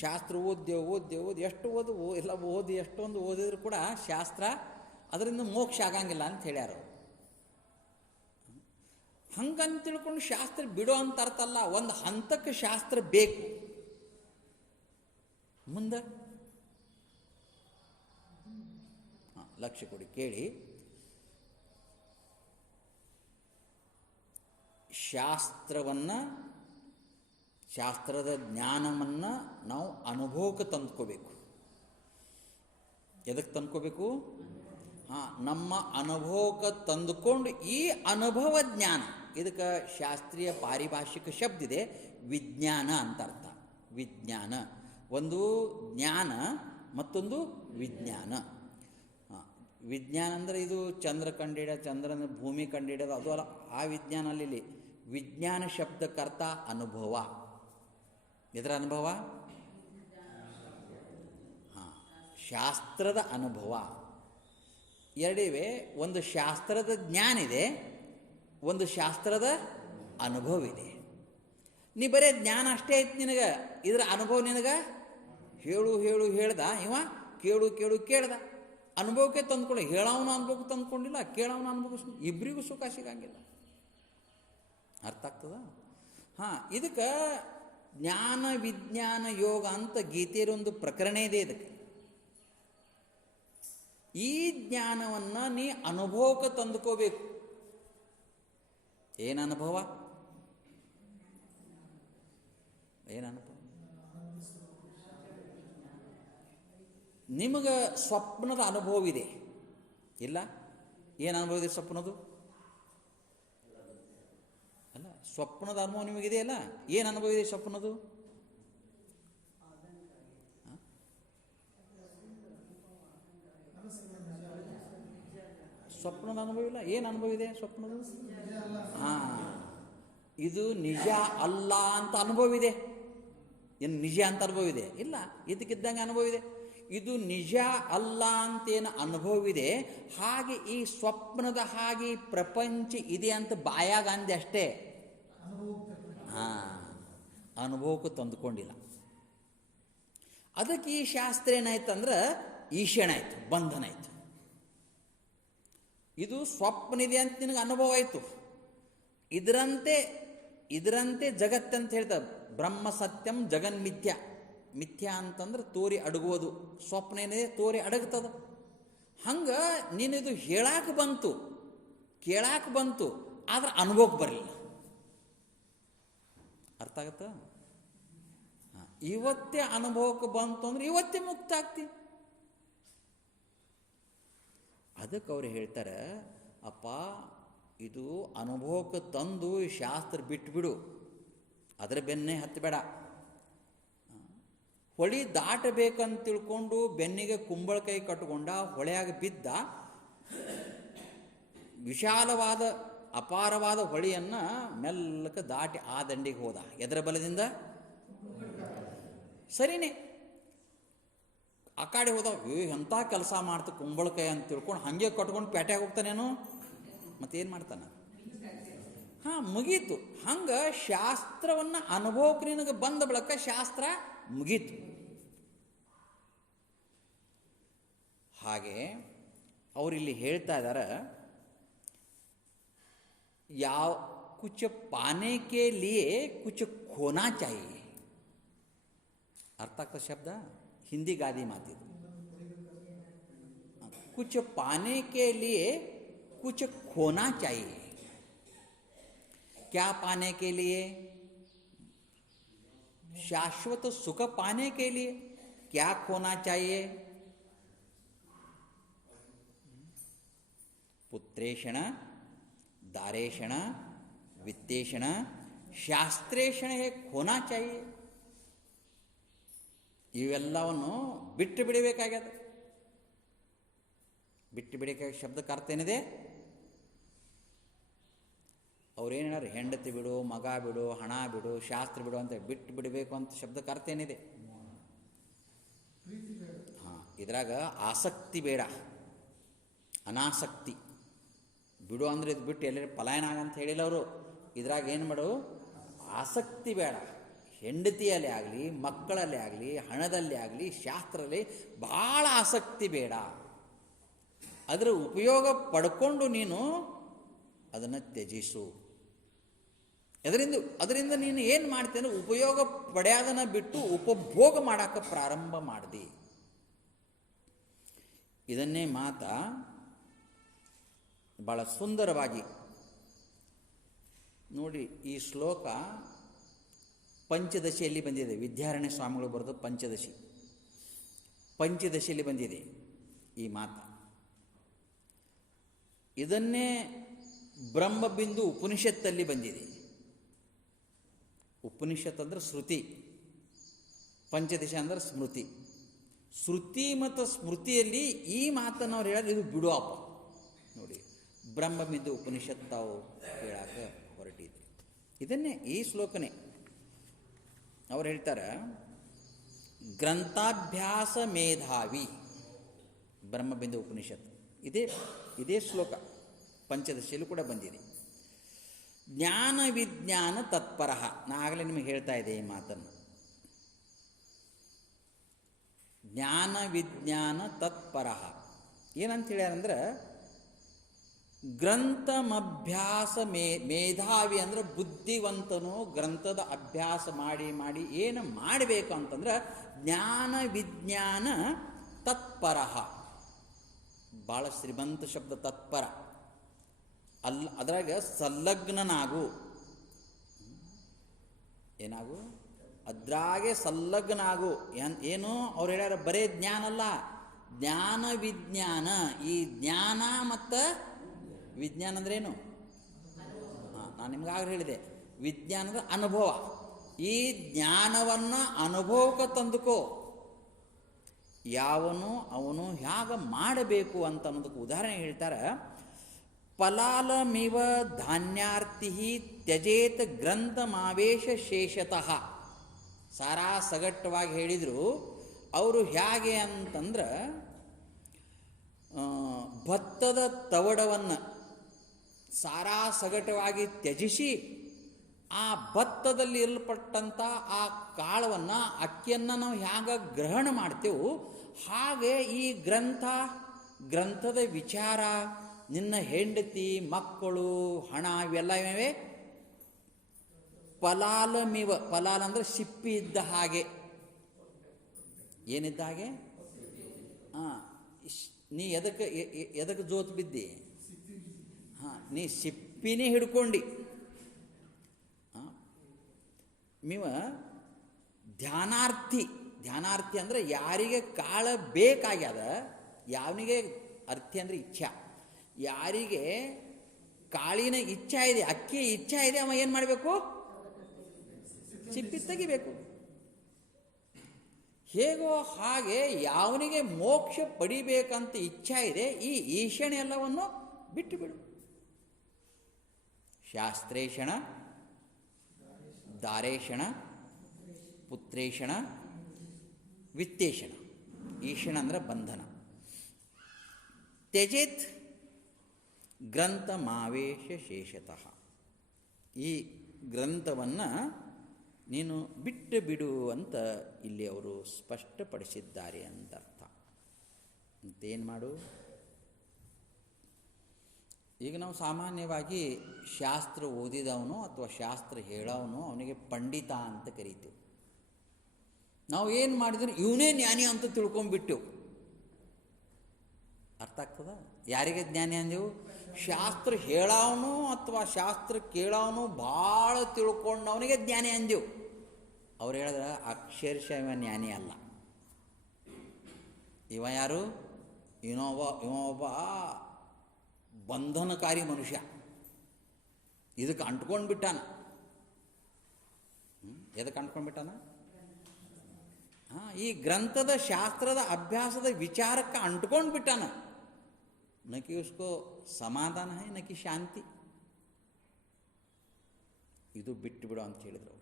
ಶಾಸ್ತ್ರ ಓದಿ ಎಷ್ಟು ಎಲ್ಲ ಓದಿ ಎಷ್ಟೊಂದು ಓದಿದ್ರು ಕೂಡ ಶಾಸ್ತ್ರ ಅದರಿಂದ ಮೋಕ್ಷ ಆಗಂಗಿಲ್ಲ ಅಂತ ಹೇಳ್ಯಾರ. ಹಂಗಂತ ತಿಳ್ಕೊಂಡು ಶಾಸ್ತ್ರ ಬಿಡೋ ಅಂತ ಅರ್ಥ ಅಲ್ಲ. ಒಂದು ಹಂತಕ್ಕೆ ಶಾಸ್ತ್ರ ಬೇಕು. ಮುಂದೆ ಲಕ್ಷ್ಯ ಕೊಡಿ, ಕೇಳಿ. ಶಾಸ್ತ್ರದ ಜ್ಞಾನವನ್ನು ನಾವು ಅನುಭವಕ್ಕೆ ತಂದ್ಕೋಬೇಕು. ಎದಕ್ಕೆ ತಂದ್ಕೋಬೇಕು? ನಮ್ಮ ಅನುಭವಕ್ಕೆ ತಂದುಕೊಂಡು ಈ ಅನುಭವ ಜ್ಞಾನ, ಇದಕ್ಕೆ ಶಾಸ್ತ್ರೀಯ ಪಾರಿಭಾಷಿಕ ಶಬ್ದ ಇದೆ, ವಿಜ್ಞಾನ ಅಂತ ಅರ್ಥ. ವಿಜ್ಞಾನ, ಒಂದು ಜ್ಞಾನ ಮತ್ತೊಂದು ವಿಜ್ಞಾನ. ವಿಜ್ಞಾನ ಅಂದರೆ ಇದು ಚಂದ್ರ ಕಂಡಿಡ್ಯ, ಚಂದ್ರನ ಭೂಮಿ ಕಂಡಿಡ್ಯೋದು ಅದು ಅಲ್ಲ, ಆ ವಿಜ್ಞಾನ ಅಲ್ಲಿ. ವಿಜ್ಞಾನ ಶಬ್ದಕ್ಕರ್ಥ ಅನುಭವ. ಇದರ ಅನುಭವ ಶಾಸ್ತ್ರದ ಅನುಭವ. ಎರಡಿವೆ, ಒಂದು ಶಾಸ್ತ್ರದ ಜ್ಞಾನ ಇದೆ, ಒಂದು ಶಾಸ್ತ್ರದ ಅನುಭವ ಇದೆ. ನೀ ಬರೇ ಜ್ಞಾನ ಅಷ್ಟೇ ಐತಿ ನಿನಗೆ, ಇದರ ಅನುಭವ ನಿನಗೆ ಹೇಳ್ದ ಇವ, ಕೇಳು ಕೇಳ್ದ, ಅನುಭವಕ್ಕೆ ತಂದ್ಕೊಂಡು, ಹೇಳೋವನ ಅನುಭವಕ್ಕೆ ತಂದ್ಕೊಂಡಿಲ್ಲ, ಕೇಳೋವನ ಅನುಭವ, ಇಬ್ಬರಿಗೂ ಸುಖ ಸಿಗಂಗಿಲ್ಲ. ಅರ್ಥ ಆಗ್ತದ? ಇದಕ್ಕೆ ಜ್ಞಾನ ವಿಜ್ಞಾನ ಯೋಗ ಅಂತ ಗೀತೆಯರೊಂದು ಪ್ರಕರಣ ಇದೆ. ಇದಕ್ಕೆ ಈ ಜ್ಞಾನವನ್ನು ನೀ ಅನುಭವಕ್ಕೆ ತಂದುಕೋಬೇಕು. ಏನು ಅನುಭವ? ನಿಮಗೆ ಸ್ವಪ್ನದ ಅನುಭವ ಇದೆ ಇಲ್ಲ? ಏನು ಅನುಭವ ಇದೆ ಸ್ವಪ್ನದು? ಅಲ್ಲ, ಸ್ವಪ್ನದ ಅನುಭವ ನಿಮಗಿದೆಯಲ್ಲ, ಏನು ಅನುಭವ ಇದೆ ಸ್ವಪ್ನದು? ಸ್ವಪ್ನದ ಅನುಭವ ಇಲ್ಲ, ಏನು ಅನುಭವ ಇದೆ ಸ್ವಪ್ನದು? ಇದು ನಿಜ ಅಲ್ಲ ಅಂತ ಅನುಭವ ಇದೆ. ಏನು ನಿಜ ಅಂತ ಅನುಭವ ಇದೆ? ಇಲ್ಲ, ಇದಕ್ಕಿದ್ದಂಗೆ ಅನುಭವ ಇದೆ. ಇದು ನಿಜ ಅಲ್ಲ ಅಂತೇನು ಅನುಭವವಿದೆ, ಹಾಗೆ ಈ ಸ್ವಪ್ನದ ಹಾಗೆ ಪ್ರಪಂಚ ಇದೆ ಅಂತ ಬಾಯಾಗ ಅಂದೆ ಅಷ್ಟೇ. ಅನುಭವಕ್ಕೂ ತಂದುಕೊಂಡಿಲ್ಲ. ಅದಕ್ಕೆ ಈ ಶಾಸ್ತ್ರ ಏನಾಯ್ತಂದ್ರೆ ಈಶಾನ ಆಯಿತು, ಬಂಧನ ಆಯಿತು. ಇದು ಸ್ವಪ್ನ ಇದೆ ಅಂತ ನಿನಗೆ ಅನುಭವ ಆಯಿತು. ಇದರಂತೆ ಜಗತ್ತಂತ ಹೇಳ್ತಾರೆ. ಬ್ರಹ್ಮ ಸತ್ಯಂ ಜಗನ್ಮಿಥ್ಯ. ಮಿಥ್ಯ ಅಂತಂದ್ರೆ ತೋರಿ ಅಡಗುವುದು, ಸ್ವಪ್ನ ಏನಿದೆ ತೋರಿ ಅಡಗ್ತದ. ಹಂಗೆ ನೀನಿದು ಹೇಳಾಕ ಬಂತು, ಕೇಳಾಕ ಬಂತು, ಆದ್ರೆ ಅನುಭವಕ್ಕೆ ಬರಲಿಲ್ಲ. ಅರ್ಥ ಆಗತ್ತ? ಇವತ್ತೇ ಅನುಭವಕ್ಕೆ ಬಂತು ಅಂದ್ರೆ ಇವತ್ತೇ ಮುಕ್ತ ಆಗ್ತಿ. ಅದಕ್ಕೆ ಅವ್ರು ಹೇಳ್ತಾರೆ, ಅಪ್ಪ ಇದು ಅನುಭವಕ್ಕೆ ತಂದು ಶಾಸ್ತ್ರ ಬಿಟ್ಬಿಡು, ಅದರ ಬೆನ್ನೇ ಹತ್ತಬೇಡ. ಹೊಳಿ ದಾಟಬೇಕಂತ ತಿಳ್ಕೊಂಡು ಬೆನ್ನಿಗೆ ಕುಂಬಳಕೈ ಕಟ್ಕೊಂಡ, ಹೊಳೆಯಾಗ ಬಿದ್ದ, ವಿಶಾಲವಾದ ಅಪಾರವಾದ ಹೊಳೆಯನ್ನು ಮೆಲ್ಲಕ್ಕೆ ದಾಟಿ ಆ ದಂಡಿಗೆ ಹೋದ. ಎದರ ಬಲದಿಂದ? ಸರಿನೇ. ಆ ಕಡೆ ಹೋದ, ಎಂಥ ಕೆಲಸ ಮಾಡ್ತ ಕುಂಬಳಕಾಯಿ ಅಂತ ತಿಳ್ಕೊಂಡು ಹಾಗೆ ಕಟ್ಕೊಂಡು ಪೇಟೆಗೆ ಹೋಗ್ತಾನೇನು? ಮತ್ತೇನು ಮಾಡ್ತಾನೆ? ಮುಗೀತು. ಹಂಗೆ ಶಾಸ್ತ್ರವನ್ನು ಅನುಭವಕ್ಕೆ ನಿನಗೆ ಬಂದ ಬಳಿಕ ಶಾಸ್ತ್ರ ಮುಗೀತು. ಹಾಗೆ ಅವರಿಲ್ಲಿ ಹೇಳ್ತಾ ಇದ್ದಾರೆ, ಯಾವ ಕುछ पाने के लिए कुछ खोना चाहिए. ಅರ್ಥ ಆಗ್ತದೆ ಶಬ್ದ? ಹಿಂದಿ ಗಾದಿ ಮಾತಿದು. कुछ पाने के लिए कुछ खोना चाहिए. क्या पाने के लिए? शाश्वत सुख पाने के लिए क्या खोना चाहिए? पुत्रेषण, दारेषण, वित्तेषण, ಶಾಸ್ತ್ರೇಷಣ खोना चाहिए. ಇವೆಲ್ಲವನ್ನು ಬಿಟ್ಟು ಬಿಡಬೇಕಾಗ್ಯದ. ಬಿಟ್ಟು ಬಿಡಬೇಕಾದ ಶಬ್ದಕ್ಕೆ ಅರ್ಥ ಏನಿದೆ? ಅವ್ರೇನು ಹೇಳಾರ? ಹೆಂಡತಿ ಬಿಡು, ಮಗ ಬಿಡು, ಹಣ ಬಿಡು, ಶಾಸ್ತ್ರ ಬಿಡು ಅಂತ ಬಿಟ್ಟು ಬಿಡಬೇಕು ಅಂತ ಶಬ್ದಕ್ಕೆ ಅರ್ಥ ಏನಿದೆ? ಇದ್ರಾಗ ಆಸಕ್ತಿ ಬೇಡ, ಅನಾಸಕ್ತಿ. ಬಿಡು ಅಂದರೆ ಇದು ಬಿಟ್ಟು ಎಲ್ಲರೂ ಪಲಾಯನ ಆಗಂತ ಹೇಳಿಲ್ಲ ಅವರು. ಇದ್ರಾಗ ಏನು ಮಾಡು? ಆಸಕ್ತಿ ಬೇಡ. ಹೆಂಡತಿಯಲ್ಲೇ ಆಗಲಿ, ಮಕ್ಕಳಲ್ಲೇ ಆಗಲಿ, ಹಣದಲ್ಲೇ ಆಗಲಿ, ಶಾಸ್ತ್ರದಲ್ಲಿ ಭಾಳ ಆಸಕ್ತಿ ಬೇಡ. ಅದರ ಉಪಯೋಗ ಪಡ್ಕೊಂಡು ನೀನು ಅದನ್ನು ತ್ಯಜಿಸು. ಅದರಿಂದ ನೀನು ಏನು ಮಾಡ್ತೇನೆ, ಉಪಯೋಗ ಪಡೆಯೋದನ್ನ ಬಿಟ್ಟು ಉಪಭೋಗ ಮಾಡೋಕ್ಕೆ ಪ್ರಾರಂಭ ಮಾಡಿದೆ. ಇದನ್ನೇ ಮಾತಾ ಭಾಳ ಸುಂದರವಾಗಿ ನೋಡಿ. ಈ ಶ್ಲೋಕ ಪಂಚದಶಿಯಲ್ಲಿ ಬಂದಿದೆ. ವಿದ್ಯಾರಣ್ಯ ಸ್ವಾಮಿಗಳು ಬರೆದು ಪಂಚದಶಿಯಲ್ಲಿ ಬಂದಿದೆ ಈ ಮಾತು. ಇದನ್ನೇ ಬ್ರಹ್ಮಬಿಂದು ಉಪನಿಷತ್ತಲ್ಲಿ ಬಂದಿದೆ. ಉಪನಿಷತ್ ಅಂದರೆ ಶ್ರುತಿ, ಪಂಚದಶ ಅಂದರೆ ಸ್ಮೃತಿ. ಶ್ರುತಿ ಮತ್ತು ಸ್ಮೃತಿಯಲ್ಲಿ ಈ ಮಾತನ್ನು ಅವ್ರು ಹೇಳೋದು, ಇದು ಬಿಡುವಪ್ಪ ನೋಡಿ. ಬ್ರಹ್ಮಬಿಂದು ಉಪನಿಷತ್ ತಾವು ಹೇಳಕ್ಕೆ ಹೊರಟಿದ್ರು. ಇದನ್ನೇ ಈ ಶ್ಲೋಕನೇ ಅವ್ರು ಹೇಳ್ತಾರೆ, ಗ್ರಂಥಾಭ್ಯಾಸ ಮೇಧಾವಿ. ಬ್ರಹ್ಮಬಿಂದು ಉಪನಿಷತ್ ಇದೇ ಶ್ಲೋಕ ಪಂಚದಶಿಯಲ್ಲೂ ಕೂಡ ಬಂದಿದೆ. ಜ್ಞಾನ ವಿಜ್ಞಾನ ತತ್ಪರ. ನಾ ಆಗಲೇ ನಿಮಗೆ ಹೇಳ್ತಾ ಇದ್ದೆ ಈ ಮಾತನ್ನು. ಜ್ಞಾನ ವಿಜ್ಞಾನ ತತ್ಪರ ಏನಂತ ಹೇಳ್ಯಾರಂದ್ರೆ, ಗ್ರಂಥಮಭ್ಯಾಸ ಮೇಧಾವಿ ಅಂದರೆ ಬುದ್ಧಿವಂತನು ಗ್ರಂಥದ ಅಭ್ಯಾಸ ಮಾಡಿ ಏನು ಮಾಡಬೇಕು ಅಂತಂದ್ರೆ ಜ್ಞಾನ ವಿಜ್ಞಾನ ತತ್ಪರ. ಭಾಳ ಶ್ರೀಮಂತ ಶಬ್ದ ತತ್ಪರ. ಅದ್ರಾಗ ಸಂಲಗ್ನನಾಗು. ಏನಾಗು? ಅದ್ರಾಗೆ ಸಂಲಗ್ನಾಗು. ಏನು ಅವ್ರು ಹೇಳ್ಯಾರ, ಬರೇ ಜ್ಞಾನ ಅಲ್ಲ, ಜ್ಞಾನ ವಿಜ್ಞಾನ. ಈ ಜ್ಞಾನ ಮತ್ತು ವಿಜ್ಞಾನ ಅಂದ್ರೇನು? ನಾನು ನಿಮ್ಗಾಗ ಹೇಳಿದೆ, ವಿಜ್ಞಾನದ ಅನುಭವ. ಈ ಜ್ಞಾನವನ್ನು ಅನುಭವಕ್ಕೆ ತಂದುಕೋ. ಅವನು ಹೇಗೆ ಮಾಡಬೇಕು ಅಂತ ಅನ್ನೋದಕ್ಕೆ ಉದಾಹರಣೆ ಹೇಳ್ತಾರೆ. ಫಲಾಲಮಿವ ಧಾನ್ಯಾರ್ಥಿ ತ್ಯಜೇತ್ ಗ್ರಂಥಮಾವೇಶ ಶೇಷತಃ. ಸಾರಾ ಸಗಟ್ಟವಾಗಿ ಹೇಳಿದರು ಅವರು. ಹೇಗೆ ಅಂತಂದ್ರೆ, ಭತ್ತದ ತವಡವನ್ನು ಸಾರಾ ಸಗಟವಾಗಿ ತ್ಯಜಿಸಿ ಆ ಭತ್ತದಲ್ಲಿ ಇರಲ್ಪಟ್ಟಂಥ ಆ ಕಾಳವನ್ನು, ಅಕ್ಕಿಯನ್ನು ನಾವು ಹೇಗೆ ಗ್ರಹಣ ಮಾಡ್ತೇವೆ, ಹಾಗೆ ಈ ಗ್ರಂಥದ ವಿಚಾರ, ನಿನ್ನ ಹೆಂಡತಿ, ಮಕ್ಕಳು, ಹಣ, ಇವೆಲ್ಲ ಇವೆ ಫಲಾಲಮಿವ. ಫಲಾಲ ಅಂದರೆ ಸಿಪ್ಪಿ ಇದ್ದ ಹಾಗೆ. ಏನಿದ್ದ ಹಾಗೆ? ನೀ ಎದಕ್ಕೆ ಜೋತ್ ಬಿದ್ದಿ? ನೀ ಸಿಪ್ಪಿನೇ ಹಿಡ್ಕೊಂಡು. ನೀವ ಧ್ಯಾನಾರ್ಥಿ ಅಂದರೆ ಯಾರಿಗೆ ಕಾಳ ಬೇಕಾಗ್ಯದ, ಯಾವನಿಗೆ ಅರ್ಥಿ ಅಂದರೆ ಇಚ್ಛಾ, ಯಾರಿಗೆ ಕಾಳಿನ ಇಚ್ಛಾ ಇದೆ, ಅಕ್ಕಿ ಇಚ್ಛಾ ಇದೆ, ಅವ ಏನು ಮಾಡಬೇಕು? ಸಿಪ್ಪಿ ತೆಗಿಬೇಕು. ಹೇಗೋ ಹಾಗೆ ಯಾವನಿಗೆ ಮೋಕ್ಷ ಪಡಿಬೇಕಂತ ಇಚ್ಛಾ ಇದೆ, ಈ ಈಶಾನ ಎಲ್ಲವನ್ನು ಬಿಟ್ಟು ಬಿಡು. ಶಾಸ್ತ್ರೇಷಣ, ದಾರೇಷಣ, ಪುತ್ರೇಷಣ, ವಿತ್ತೇಷಣ. ಈಶಾನ ಅಂದರೆ ಬಂಧನ. ತ್ಯಜೇತ್ ಗ್ರಂಥಮಾವೇಶ ಶೇಷತಃ. ಈ ಗ್ರಂಥವನ್ನು ನೀನು ಬಿಟ್ಟು ಬಿಡು ಅಂತ ಇಲ್ಲಿ ಅವರು ಸ್ಪಷ್ಟಪಡಿಸಿದ್ದಾರೆ ಅಂತ ಅರ್ಥ. ಮತ್ತೇನು ಮಾಡು? ಈಗ ನಾವು ಸಾಮಾನ್ಯವಾಗಿ ಶಾಸ್ತ್ರ ಓದಿದವನು ಅಥವಾ ಶಾಸ್ತ್ರ ಹೇಳೋವನು ಅವನಿಗೆ ಪಂಡಿತ ಅಂತ ಕರೀತೀವಿ. ನಾವು ಏನು ಮಾಡಿದ್ರು ಇವನೇ ಜ್ಞಾನಿ ಅಂತ ತಿಳ್ಕೊಂಡ್ಬಿಟ್ಟೆವು. ಅರ್ಥ ಆಗ್ತದ? ಯಾರಿಗೆ ಜ್ಞಾನಿ ಅಂದೆವು? ಶಾಸ್ತ್ರ ಹೇಳೋವನು ಅಥವಾ ಶಾಸ್ತ್ರ ಕೇಳೋವನು ಭಾಳ ತಿಳ್ಕೊಂಡವನಿಗೆ ಜ್ಞಾನಿ ಅಂದೆವು. ಅವ್ರು ಹೇಳಿದ್ರೆ ಅಕ್ಷರಶಃ ಇವ ಜ್ಞಾನಿ ಅಲ್ಲ. ಇವ ಯಾರು? ಇವೊಬ್ಬ ಬಂಧನಕಾರಿ ಮನುಷ್ಯ. ಇದಕ್ಕೆ ಅಂಟ್ಕೊಂಡು ಬಿಟ್ಟಾನ. ಎದಕ್ಕೆ ಅಂಟ್ಕೊಂಡು ಬಿಟ್ಟಾನ? ಈ ಗ್ರಂಥದ ಶಾಸ್ತ್ರದ ಅಭ್ಯಾಸದ ವಿಚಾರಕ್ಕೆ ಅಂಟ್ಕೊಂಡು ಬಿಟ್ಟಾನ. ನಕಿ ಉಸ್ಕೋ ಸಮಾಧಾನ ಹೈ ನಕಿ ಶಾಂತಿ. ಇದು ಬಿಟ್ಟು ಬಿಡು ಅಂತ ಹೇಳಿದ್ರು.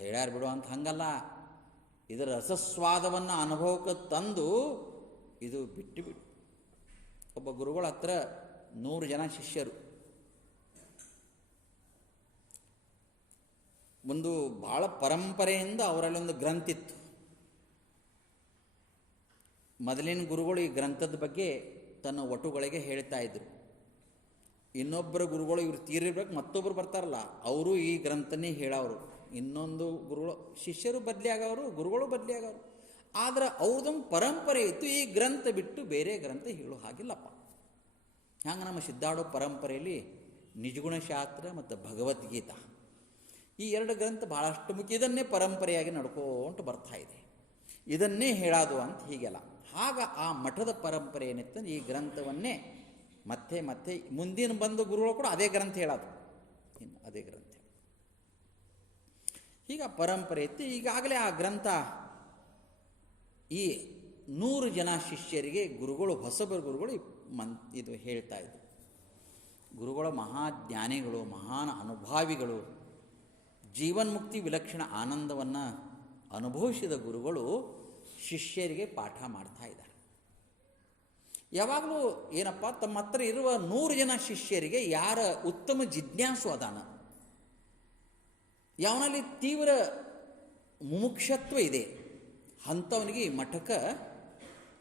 ಹೇಳ್ಯಾರ ಬಿಡು ಅಂತ ಹಂಗಲ್ಲ, ಇದರ ರಸಸ್ವಾದವನ್ನು ಅನುಭವಕ್ಕೆ ತಂದು ಇದು ಬಿಟ್ಟು ಬಿಡು. ಒಬ್ಬ ಗುರುಗಳ ಹತ್ರ 100 ಜನ ಶಿಷ್ಯರು. ಒಂದು ಭಾಳ ಪರಂಪರೆಯಿಂದ ಅವರಲ್ಲಿ ಒಂದು ಗ್ರಂಥ ಇತ್ತು. ಮೊದಲಿನ ಗುರುಗಳು ಈ ಗ್ರಂಥದ ಬಗ್ಗೆ ತನ್ನ ಒಟುಗಳಿಗೆ ಹೇಳ್ತಾ ಇದ್ರು. ಇನ್ನೊಬ್ಬರ ಗುರುಗಳು ಇವ್ರು ತೀರಿರ್ಬೇಕು, ಮತ್ತೊಬ್ಬರು ಬರ್ತಾರಲ್ಲ ಅವರು ಈ ಗ್ರಂಥನೇ ಹೇಳೋರು. ಇನ್ನೊಂದು ಗುರುಗಳು ಶಿಷ್ಯರು ಬದಲಿ ಆಗವರು, ಗುರುಗಳು ಬದಲಿ ಆಗವರು. ಆದ್ರೆ ಅವ್ರದೊಂದು ಪರಂಪರೆ ಇತ್ತು, ಈ ಗ್ರಂಥ ಬಿಟ್ಟು ಬೇರೆ ಗ್ರಂಥ ಹೇಳೋ ಹಾಗಿಲ್ಲಪ್ಪ. ಹಂಗೆ ನಮ್ಮ ಸಿದ್ಧಾಡೋ ಪರಂಪರೆಯಲ್ಲಿ ನಿಜಗುಣಶಾಸ್ತ್ರ ಮತ್ತು ಭಗವದ್ಗೀತಾ ಈ ಎರಡು ಗ್ರಂಥ ಭಾಳಷ್ಟು ಮುಖ್ಯ. ಇದನ್ನೇ ಪರಂಪರೆಯಾಗಿ ನಡ್ಕೊಂಟು ಬರ್ತಾ ಇದೆ, ಇದನ್ನೇ ಹೇಳೋದು ಅಂತ ಹೀಗೆಲ್ಲ. ಆಗ ಆ ಮಠದ ಪರಂಪರೆ ಏನಿತ್ತು, ಈ ಗ್ರಂಥವನ್ನೇ ಮತ್ತೆ ಮತ್ತೆ ಮುಂದಿನ ಬಂದ ಗುರುಗಳು ಕೂಡ ಅದೇ ಗ್ರಂಥ ಹೇಳೋದು, ಇನ್ನು ಅದೇ ಗ್ರಂಥ. ಈಗ ಪರಂಪರೆ ಇತ್ತು. ಈಗಾಗಲೇ ಆ ಗ್ರಂಥ ಈ 100 ಜನ ಶಿಷ್ಯರಿಗೆ ಗುರುಗಳು, ಹೊಸಬರ ಗುರುಗಳು ಇದು ಹೇಳ್ತಾ ಇದ್ರು. ಗುರುಗಳ ಮಹಾಜ್ಞಾನಿಗಳು, ಮಹಾನ್ ಅನುಭಾವಿಗಳು, ಜೀವನ್ಮುಕ್ತಿ ವಿಲಕ್ಷಣ ಆನಂದವನ್ನು ಅನುಭವಿಸಿದ ಗುರುಗಳು ಶಿಷ್ಯರಿಗೆ ಪಾಠ ಮಾಡ್ತಾ ಇದ್ದಾರೆ. ಯಾವಾಗಲೂ ಏನಪ್ಪ, ತಮ್ಮ ಹತ್ರ ಇರುವ 100 ಜನ ಶಿಷ್ಯರಿಗೆ ಯಾರ ಉತ್ತಮ ಜಿಜ್ಞಾಸು ಅದಾನ, ಯಾವನಲ್ಲಿ ತೀವ್ರ ಮುಮುಕ್ಷತ್ವ ಇದೆ, ಅಂಥವನಿಗೆ ಈ ಮಠಕ್ಕೆ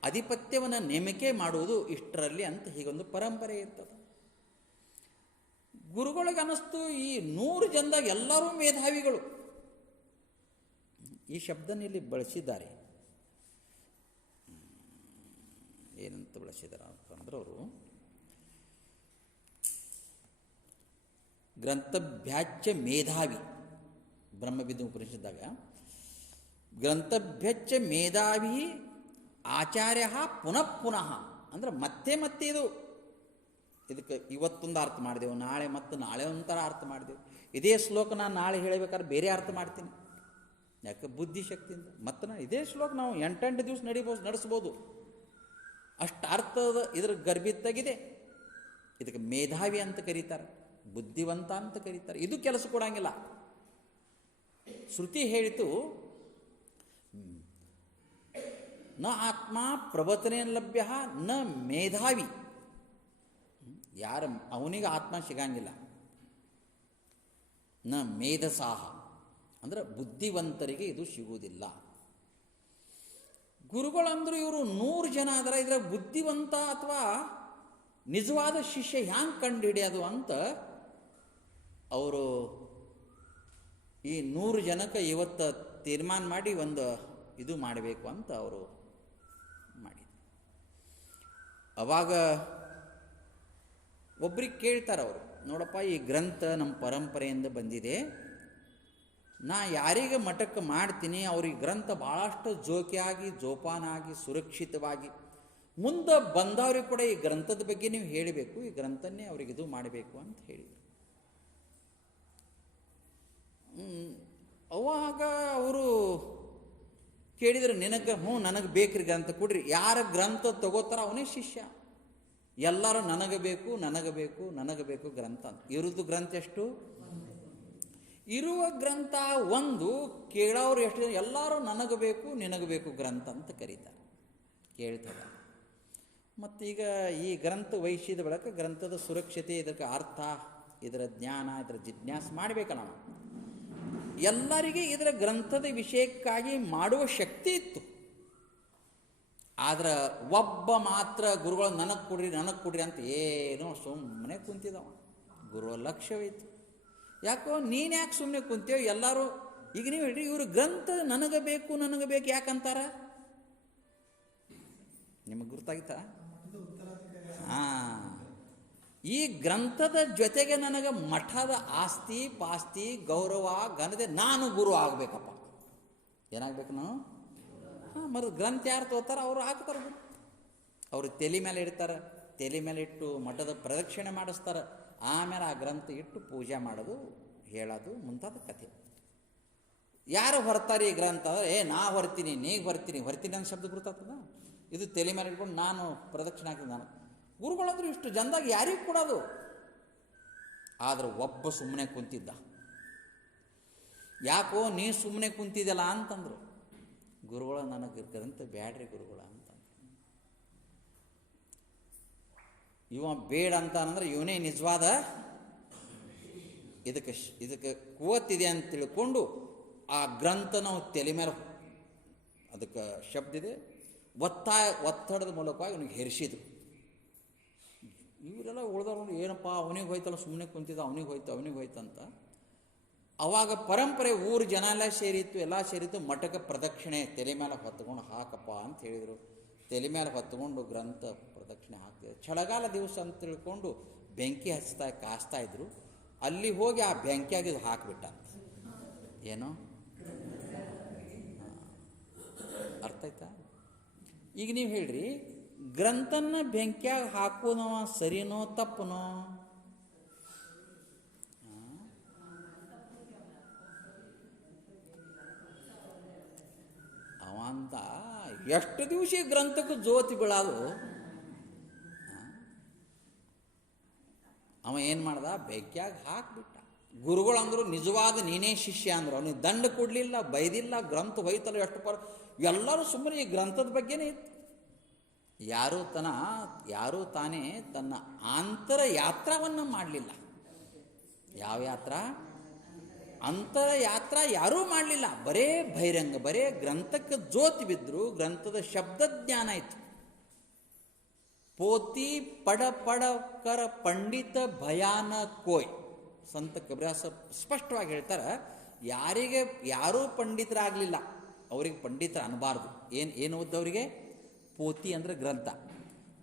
ಅಧಿಪತ್ಯವನ್ನು ನೇಮಕೆ ಮಾಡುವುದು ಇಷ್ಟರಲ್ಲಿ ಅಂತ ಹೀಗೊಂದು ಪರಂಪರೆ ಇರ್ತದೆ. ಗುರುಗಳಿಗೆ ಅನ್ನಿಸ್ತು ಈ 100 ಜನದಾಗ ಎಲ್ಲರೂ ಮೇಧಾವಿಗಳು. ಈ ಶಬ್ದನ ಇಲ್ಲಿ ಬಳಸಿದ್ದಾರೆ. ಏನಂತ ಬಳಸಿದ್ದಾರೆ ಅಂತಂದ್ರೆ ಅವರು ಗ್ರಂಥಭ್ಯಾಚ್ಯ ಮೇಧಾವಿ, ಬ್ರಹ್ಮವಿದ್ದು ಉಪನಿಷತ್ದಾಗ ಗ್ರಂಥಭ್ಯಚ್ಯ ಮೇಧಾವಿ ಆಚಾರ್ಯ ಪುನಃ ಪುನಃ ಅಂದ್ರೆ ಮತ್ತೆ ಮತ್ತೆ ಇದಕ್ಕೆ ಇವತ್ತೊಂದು ಅರ್ಥ ಮಾಡಿದೆವು, ನಾಳೆ ಮತ್ತು ನಾಳೆ ಒಂಥರ ಅರ್ಥ ಮಾಡಿದೆವು. ಇದೇ ಶ್ಲೋಕ ನಾನು ನಾಳೆ ಹೇಳಬೇಕಾದ್ರೆ ಬೇರೆ ಅರ್ಥ ಮಾಡ್ತೀನಿ, ಯಾಕೆ ಬುದ್ಧಿಶಕ್ತಿಯಿಂದ. ಮತ್ತು ನಾನು ಇದೇ ಶ್ಲೋಕ ನಾವು 8 ದಿವಸ ನಡೆಸ್ಬೋದು, ಅಷ್ಟು ಅರ್ಥದ ಇದ್ರ ಗರ್ಭಿತ್ತಾಗಿದೆ. ಇದಕ್ಕೆ ಮೇಧಾವಿ ಅಂತ ಕರೀತಾರೆ, ಬುದ್ಧಿವಂತ ಅಂತ ಕರೀತಾರೆ. ಇದು ಕೆಲಸ ಕೊಡಂಗಿಲ್ಲ. ಶ್ರುತಿ ಹೇಳಿತು, ನ ಆತ್ಮ ಪ್ರವಚನೇನ ಲಭ್ಯ ನ ಮೇಧಾವಿ. ಯಾರ ಅವನಿಗೆ ಆತ್ಮ ಸಿಗಂಗಿಲ್ಲ. ನ ಮೇಧಸಾಹ ಅಂದ್ರೆ ಬುದ್ಧಿವಂತರಿಗೆ ಇದು ಸಿಗುವುದಿಲ್ಲ. ಗುರುಗಳಂದ್ರು ಇವರು 100 ಜನ ಆದ್ರೆ ಇದರ ಬುದ್ಧಿವಂತ ಅಥವಾ ನಿಜವಾದ ಶಿಷ್ಯ ಹ್ಯಾಂಗೆ ಕಂಡು ಹಿಡಿಯೋದು ಅಂತ ಅವರು ಈ 100 ಜನಕ್ಕೆ ಇವತ್ತು ತೀರ್ಮಾನ ಮಾಡಿ ಒಂದು ಇದು ಮಾಡಬೇಕು ಅಂತ ಅವರು ಮಾಡಿದ್ರು. ಅವಾಗ ಒಬ್ರಿಗೆ ಕೇಳ್ತಾರೆ ಅವರು, ನೋಡಪ್ಪ ಈ ಗ್ರಂಥ ನಮ್ಮ ಪರಂಪರೆಯಿಂದ ಬಂದಿದೆ, ನಾ ಯಾರಿಗೆ ಮಠಕ್ಕೆ ಮಾಡ್ತೀನಿ ಅವ್ರಿಗೆ ಗ್ರಂಥ ಭಾಳಷ್ಟು ಜೋಕಿಯಾಗಿ ಜೋಪಾನಾಗಿ ಸುರಕ್ಷಿತವಾಗಿ ಮುಂದೆ ಬಂದವ್ರಿಗೆ ಕೂಡ ಈ ಗ್ರಂಥದ ಬಗ್ಗೆ ನೀವು ಹೇಳಬೇಕು, ಈ ಗ್ರಂಥನ್ನೇ ಅವ್ರಿಗೆ ಇದು ಮಾಡಬೇಕು ಅಂತ ಹೇಳಿದರು. ಅವಾಗ ಅವರು ಕೇಳಿದ್ರೆ, ನಿನಗೆ ನನಗೆ ಬೇಕ್ರಿ ಗ್ರಂಥ ಕೊಡ್ರಿ. ಯಾರ ಗ್ರಂಥ ತಗೋತಾರ ಅವನೇ ಶಿಷ್ಯ. ಎಲ್ಲರೂ ನನಗೆ ಬೇಕು ನನಗೆ ಬೇಕು ನನಗೆ ಬೇಕು ಗ್ರಂಥ ಅಂತ. ಇರೋದು ಗ್ರಂಥ ಎಷ್ಟು? ಇರುವ ಗ್ರಂಥ ಒಂದು, ಕೇಳೋರು ಎಷ್ಟು? ಎಲ್ಲರೂ ನನಗೆ ಬೇಕು ನಿನಗೆ ಬೇಕು ಗ್ರಂಥ ಅಂತ ಕರೀತಾರೆ, ಕೇಳ್ತಾರೆ. ಮತ್ತೀಗ ಈ ಗ್ರಂಥ ವಹಿಸಿದ ಬಳಿಕ ಗ್ರಂಥದ ಸುರಕ್ಷತೆ, ಇದಕ್ಕೆ ಅರ್ಥ, ಇದರ ಜ್ಞಾನ, ಇದರ ಜಿಜ್ಞಾಸೆ ಮಾಡಬೇಕಲ್ಲ ನಾವು. ಎಲ್ಲರಿಗೆ ಇದರ ಗ್ರಂಥದ ವಿಷಯಕ್ಕಾಗಿ ಮಾಡುವ ಶಕ್ತಿ ಇತ್ತು. ಆದ್ರೆ ಒಬ್ಬ ಮಾತ್ರ ಗುರುಗಳು ನನಗೆ ಕೊಡ್ರಿ ಅಂತ ಏನೋ ಸುಮ್ಮನೆ ಕುಂತಿದವ. ಗುರುಗಳ ಲಕ್ಷ್ಯವಿತ್ತು. ಯಾಕೋ ನೀನು ಯಾಕೆ ಸುಮ್ಮನೆ ಕುಂತೀವೋ? ಎಲ್ಲರೂ ಈಗ ನೀವು ಹೇಳ್ರಿ, ಇವರು ಗ್ರಂಥ ನನಗೆ ಬೇಕು ಯಾಕಂತಾರ? ನಿಮಗೆ ಗುರ್ತಾಗಿತ್ತಾ? ಈ ಗ್ರಂಥದ ಜೊತೆಗೆ ನನಗೆ ಮಠದ ಆಸ್ತಿ ಪಾಸ್ತಿ ಗೌರವ ಘನತೆ, ನಾನು ಗುರು ಆಗಬೇಕಪ್ಪ. ಏನಾಗಬೇಕು ನಾವು? ಮತ್ತು ಗ್ರಂಥ ಯಾರು ತೋತಾರ ಅವರು ಹಾಕ್ತಾರೆ. ಅವರು ತಲೆ ಮೇಲೆ ಇಡ್ತಾರೆ, ತಲೆ ಮೇಲೆ ಇಟ್ಟು ಮಠದ ಪ್ರದಕ್ಷಿಣೆ ಮಾಡಿಸ್ತಾರೆ. ಆಮೇಲೆ ಆ ಗ್ರಂಥ ಇಟ್ಟು ಪೂಜೆ ಮಾಡೋದು, ಹೇಳೋದು ಮುಂತಾದ ಕಥೆ. ಯಾರು ಹೊರ್ತಾರೆ ಈ ಗ್ರಂಥ? ನಾ ಹೊರ್ತೀನಿ, ನೀಗ ಹೊರ್ತೀನಿ ಅನ್ನೋ ಶಬ್ದ ಗುರ್ತಾಗ್ತದ. ಇದು ತಲೆ ಮೇಲೆ ಇಟ್ಕೊಂಡು ನಾನು ಪ್ರದಕ್ಷಿಣೆ ಹಾಕಿದ ನಾನು ಗುರುಗಳಂದ್ರೆ ಇಷ್ಟು ಜನದಾಗ ಯಾರಿಗೆ ಕೊಡೋದು? ಆದ್ರೆ ಒಬ್ಬ ಸುಮ್ಮನೆ ಕುಂತಿದ್ದ. ಯಾಕೋ ನೀ ಸುಮ್ಮನೆ ಕುಂತಿದ್ದಲ್ಲ ಅಂತಂದ್ರು. ಗುರುಗಳ ನನಗೆ ಗ್ರಂಥ ಬ್ಯಾಡ್ರಿ ಗುರುಗಳ ಅಂತಂದ್ರು. ಇವ ಬೇಡ ಅಂತ ಅಂದ್ರೆ ಇವನೇ ನಿಜವಾದ ಇದಕ್ಕೆ ಕೂವತ್ತಿದೆ ಅಂತ ತಿಳ್ಕೊಂಡು ಆ ಗ್ರಂಥ ನಾವು ತಲೆ ಮೇಲೆ, ಅದಕ್ಕೆ ಶಬ್ದ ಇದೆ, ಒತ್ತಡದ ಮೂಲಕವಾಗಿ ಅವನಿಗೆ ಹೆರಿಸಿದ್ರು. ಇವರೆಲ್ಲ ಉಳ್ದವ್ರು ಏನಪ್ಪ ಅವನಿಗೆ ಹೋಯ್ತಲ್ಲ, ಸುಮ್ಮನೆ ಕುಂತಿದ್ದ, ಅವನಿಗೆ ಹೋಯ್ತಂತ. ಅವಾಗ ಪರಂಪರೆ ಊರು ಜನ ಎಲ್ಲ ಸೇರಿತ್ತು, ಎಲ್ಲ ಸೇರಿತ್ತು. ಮಠಕ್ಕೆ ಪ್ರದಕ್ಷಿಣೆ ತಲೆ ಮೇಲೆ ಹೊತ್ಕೊಂಡು ಹಾಕಪ್ಪ ಅಂತ ಹೇಳಿದರು. ತಲೆ ಮೇಲೆ ಹೊತ್ಕೊಂಡು ಗ್ರಂಥ ಪ್ರದಕ್ಷಿಣೆ ಹಾಕ್ತಿದ್ರು. ಚಳಿಗಾಲ ದಿವಸ ಅಂತ ತಿಳ್ಕೊಂಡು ಬೆಂಕಿ ಕಾಸ್ತಾ ಇದ್ರು. ಅಲ್ಲಿ ಹೋಗಿ ಆ ಬೆಂಕಿಯಾಗಿದ್ದು ಹಾಕಿಬಿಟ್ಟ. ಏನೋ ಅರ್ಥ ಆಯ್ತಾ? ಈಗ ನೀವು ಹೇಳ್ರಿ, ಗ್ರಂಥನ ಬೆಂಕಿಯಾಗ ಹಾಕೋನವ ಸರಿನೋ ತಪ್ಪನೋ? ಅವಂತ ಎಷ್ಟು ದಿವಸ ಗ್ರಂಥಕ್ಕೆ ಜ್ಯೋತಿ ಬೀಳಾದು. ಅವ ಏನು ಮಾಡ್ದ, ಬೆಂಕಿಯಾಗ ಹಾಕ್ಬಿಟ್ಟ. ಗುರುಗಳು ಅಂದರು, ನಿಜವಾದ ನೀನೇ ಶಿಷ್ಯ ಅಂದರು. ಅವನಿಗೆ ದಂಡ ಕೊಡಲಿಲ್ಲ, ಬೈದಿಲ್ಲ. ಗ್ರಂಥ ಹೋಯ್ತಲ್ಲ ಎಷ್ಟು ಎಲ್ಲರೂ ಸುಮ್ಮನೆ ಈ ಗ್ರಂಥದ ಬಗ್ಗೆನೇ ಇತ್ತು. ಯಾರೂ ತಾನೇ ತನ್ನ ಆಂತರ ಯಾತ್ರವನ್ನು ಮಾಡಲಿಲ್ಲ. ಯಾವ ಯಾತ್ರ? ಅಂತರ ಯಾತ್ರ ಯಾರೂ ಮಾಡಲಿಲ್ಲ. ಬರೇ ಬಹಿರಂಗ, ಬರೇ ಗ್ರಂಥಕ್ಕೆ ಜ್ಯೋತಿ ಬಿದ್ದರು. ಗ್ರಂಥದ ಶಬ್ದ ಜ್ಞಾನ ಇತ್ತು. ಪೋತಿ ಪಡ ಪಂಡಿತ ಭಯಾನ ಕೋಯ್ ಸಂತ ಕಬೀರದಾಸ ಸ್ಪಷ್ಟವಾಗಿ ಹೇಳ್ತಾರೆ. ಯಾರೂ ಪಂಡಿತರಾಗಲಿಲ್ಲ, ಅವ್ರಿಗೆ ಪಂಡಿತರ ಅನ್ಬಾರ್ದು. ಏನು ಓದ್ದವರಿಗೆ? ಪೋತಿ ಅಂದರೆ ಗ್ರಂಥ.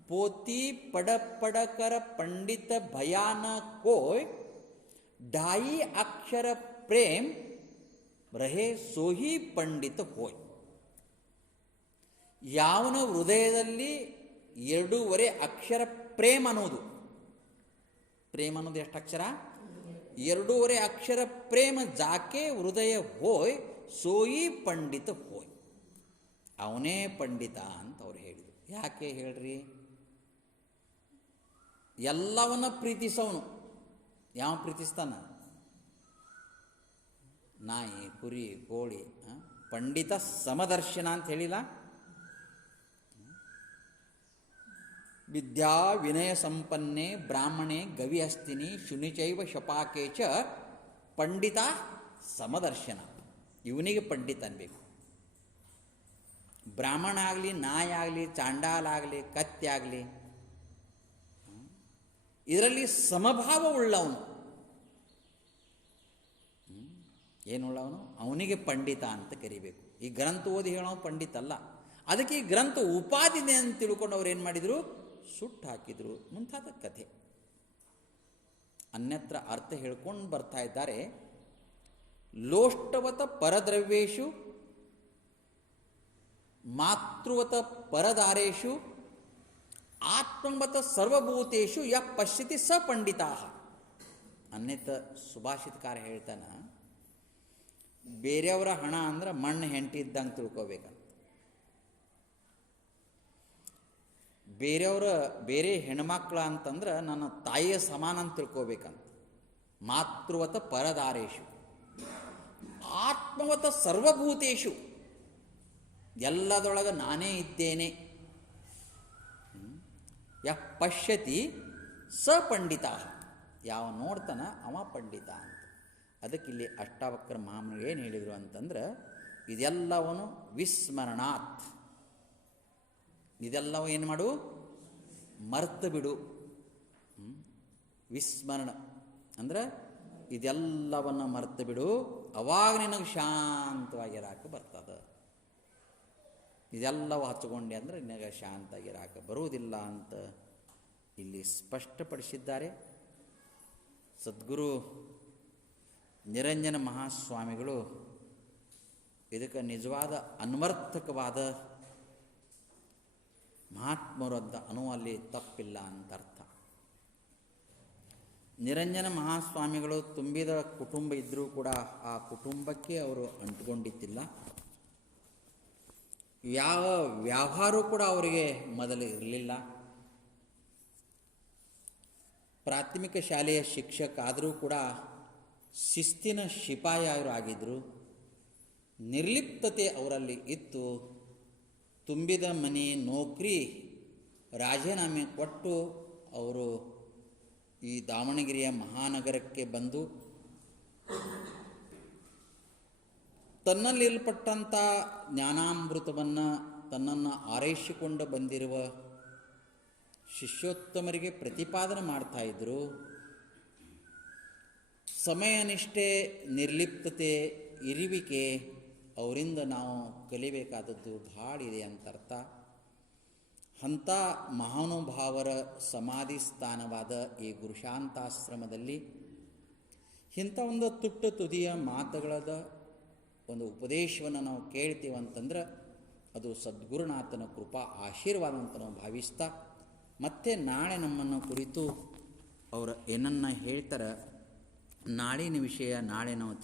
ಪೋತಿ ಪಡಕರ ಪಂಡಿತ ಭಯಾನ ಕೋಯ್ ಢಾಯಿ ಅಕ್ಷರ ಪ್ರೇಮ್ ರಹೇ ಸೋಹಿ ಪಂಡಿತ ಹೋಯ್. ಯಾವನ ಹೃದಯದಲ್ಲಿ 2.5 ಅಕ್ಷರ ಪ್ರೇಮ್ ಅನ್ನೋದು. ಪ್ರೇಮ್ ಅನ್ನೋದು ಎಷ್ಟು ಅಕ್ಷರ? 2.5 ಅಕ್ಷರ ಪ್ರೇಮ ಜಾಕೆ ಹೃದಯ ಹೋಯ್ ಸೋಯಿ ಪಂಡಿತ ಹೋಯ್. ಅವನೇ ಪಂಡಿತ ಅಂತ ಅವ್ರು ಹೇಳಿದರು. ಯಾಕೆ ಹೇಳ್ರಿ? ಎಲ್ಲವನ್ನ ಪ್ರೀತಿಸವನು. ಯಾವ ಪ್ರೀತಿಸ್ತಾನ? ನಾಯಿ, ಕುರಿ, ಕೋಳಿ. ಪಂಡಿತ ಸಮದರ್ಶನ ಅಂತ ಹೇಳಿಲ್ಲ? ವಿದ್ಯಾ ವಿನಯ ಸಂಪನ್ನೆ ಬ್ರಾಹ್ಮಣೆ ಗವಿ ಹಸ್ತಿನಿ ಶುನಿಚೈವ ಶಪಾಕೆ ಚ ಪಂಡಿತ ಸಮದರ್ಶನ. ಇವನಿಗೆ ಪಂಡಿತ ಅನ್ಬೇಕು. ಬ್ರಾಹ್ಮಣ ಆಗಲಿ, ನಾಯಿ ಆಗಲಿ, ಚಾಂಡಾಲಾಗಲಿ, ಕತ್ತಿ ಆಗಲಿ, ಇದರಲ್ಲಿ ಸಮಭಾವ ಉಳ್ಳವನು. ಏನುಳ್ಳವನು? ಅವನಿಗೆ ಪಂಡಿತ ಅಂತ ಕರಿಬೇಕು. ಈ ಗ್ರಂಥ ಓದಿ ಹೇಳೋ ಪಂಡಿತ ಅಲ್ಲ. ಅದಕ್ಕೆ ಈ ಗ್ರಂಥ ಉಪಾದಿದೆ ಅಂತ ತಿಳ್ಕೊಂಡು ಅವ್ರು ಏನು ಮಾಡಿದರು? ಸುಟ್ಟು ಹಾಕಿದರು. ಮುಂತಾದ ಕಥೆ. ಅನ್ಯತ್ರ ಅರ್ಥ ಹೇಳ್ಕೊಂಡು ಬರ್ತಾ ಇದ್ದಾರೆ. ಲೋಷ್ಟವತ ಪರದ್ರವ್ಯೇಶು ಮಾತೃವತ ಪರದಾರೇಶು ಆತ್ಮವತ ಸರ್ವಭೂತೇಶು ಯ ಪಶ್ಯತಿ ಸ ಪಂಡಿತಾ. ಅನ್ಯತ ಸುಭಾಷಿತಕಾರ ಹೇಳ್ತಾನ, ಬೇರೆಯವರ ಹಣ ಅಂದ್ರೆ ಮಣ್ಣು ಹೆಂಟಿ ಇದ್ದಂಗೆ ತಿಳ್ಕೊಬೇಕಂತ. ಬೇರೆ ಹೆಣ್ಮಕ್ಳ ಅಂತಂದ್ರೆ ನನ್ನ ತಾಯಿಯ ಸಮಾನ ಅಂತ ತಿಳ್ಕೊಬೇಕಂತ. ಮಾತೃವತ ಪರದಾರೇಶು ಆತ್ಮವತ ಸರ್ವಭೂತೇಶು, ಎಲ್ಲದರೊಳಗೆ ನಾನೇ ಇದ್ದೇನೆ. ಯ ಪಶ್ಯತಿ ಸ ಪಂಡಿತ. ಯಾವ ನೋಡ್ತಾನ ಅವ ಪಂಡಿತ ಅಂತ. ಅದಕ್ಕೆ ಇಲ್ಲಿ ಅಷ್ಟಾವಕ್ರ ಮಹಾಮನಿಗಳು ಏನು ಹೇಳಿದರು ಅಂತಂದ್ರೆ, ಇದೆಲ್ಲವನು ವಿಸ್ಮರಣಾತ್. ಇದೆಲ್ಲವೂ ಏನು ಮಾಡು? ಮರ್ತು ಬಿಡು. ವಿಸ್ಮರಣ ಅಂದ್ರೆ ಇದೆಲ್ಲವನ್ನು ಮರ್ತು ಬಿಡು, ಅವಾಗ ನಿನಗೆ ಶಾಂತವಾಗಿರಾಕ ಬರ್ತದೆ. ಇದೆಲ್ಲವೂ ಹಚ್ಕೊಂಡೆ ಅಂದರೆ ನಿನಗೆ ಶಾಂತವಾಗಿರಾಕ ಬರುವುದಿಲ್ಲ ಅಂತ ಇಲ್ಲಿ ಸ್ಪಷ್ಟಪಡಿಸಿದ್ದಾರೆ. ಸದ್ಗುರು ನಿರಂಜನ ಮಹಾಸ್ವಾಮಿಗಳು ಇದಕ್ಕೆ ನಿಜವಾದ ಅನ್ವರ್ಥಕವಾದ ಮಹಾತ್ಮರು ಅಂತ ಅನ್ನುವಲ್ಲಿ ತಪ್ಪಿಲ್ಲ ಅಂತ ಅರ್ಥ. ನಿರಂಜನ ಮಹಾಸ್ವಾಮಿಗಳು ತುಂಬಿದ ಕುಟುಂಬ ಇದ್ದರೂ ಕೂಡ ಆ ಕುಟುಂಬಕ್ಕೆ ಅವರು ಅಂಟುಕೊಂಡಿದ್ದಿಲ್ಲ. ಯಾವ ವ್ಯವಹಾರ ಕೂಡ ಅವರಿಗೆ ಮೊದಲು ಇರಲಿಲ್ಲ. ಪ್ರಾಥಮಿಕ ಶಾಲೆಯ ಶಿಕ್ಷಕ ಆದರೂ ಕೂಡ ಶಿಸ್ತಿನ ಶಿಪಾಯಿ ಅವರು ಆಗಿದ್ದರು. ನಿರ್ಲಿಪ್ತತೆ ಅವರಲ್ಲಿ ಇತ್ತು. ತುಂಬಿದ ಮನೆ, ನೌಕರಿ ರಾಜೀನಾಮೆ ಕೊಟ್ಟು ಅವರು ಈ ದಾವಣಗೆರೆಯ ಮಹಾನಗರಕ್ಕೆ ಬಂದು ತನ್ನಲ್ಲಿಲ್ಪಟ್ಟಂಥ ಜ್ಞಾನಾಮೃತವನ್ನು ತನ್ನನ್ನು ಆರೈಸಿಕೊಂಡು ಬಂದಿರುವ ಶಿಷ್ಯೋತ್ತಮರಿಗೆ ಪ್ರತಿಪಾದನೆ ಮಾಡ್ತಾಯಿದ್ರು. ಸಮಯನಿಷ್ಠೆ, ನಿರ್ಲಿಪ್ತತೆ, ಇರುವಿಕೆ ಅವರಿಂದ ನಾವು ಕಲಿಬೇಕಾದದ್ದು ಭಾಳ ಇದೆ ಅಂತರ್ಥ. ಅಂಥ ಮಹಾನುಭಾವರ ಸಮಾಧಿ ಸ್ಥಾನವಾದ ಈ ಗುರುಶಾಂತಾಶ್ರಮದಲ್ಲಿ ಇಂಥ ಒಂದು ತುಟ್ಟು ತುದಿಯ ಮಾತುಗಳದ ಒಂದು ಉಪದೇಶವನ್ನು ನಾವು ಕೇಳ್ತೀವಂತಂದ್ರೆ ಅದು ಸದ್ಗುರುನಾಥನ ಕೃಪಾ ಆಶೀರ್ವಾದ ಅಂತ ನಾವು ಭಾವಿಸ್ತಾ, ಮತ್ತೆ ನಾಳೆ ನಮ್ಮನ್ನು ಕುರಿತು ಅವರು ಏನನ್ನ ಹೇಳ್ತಾರೆ, ನಾಳಿನ ವಿಷಯ ನಾಳೆ ನಾವು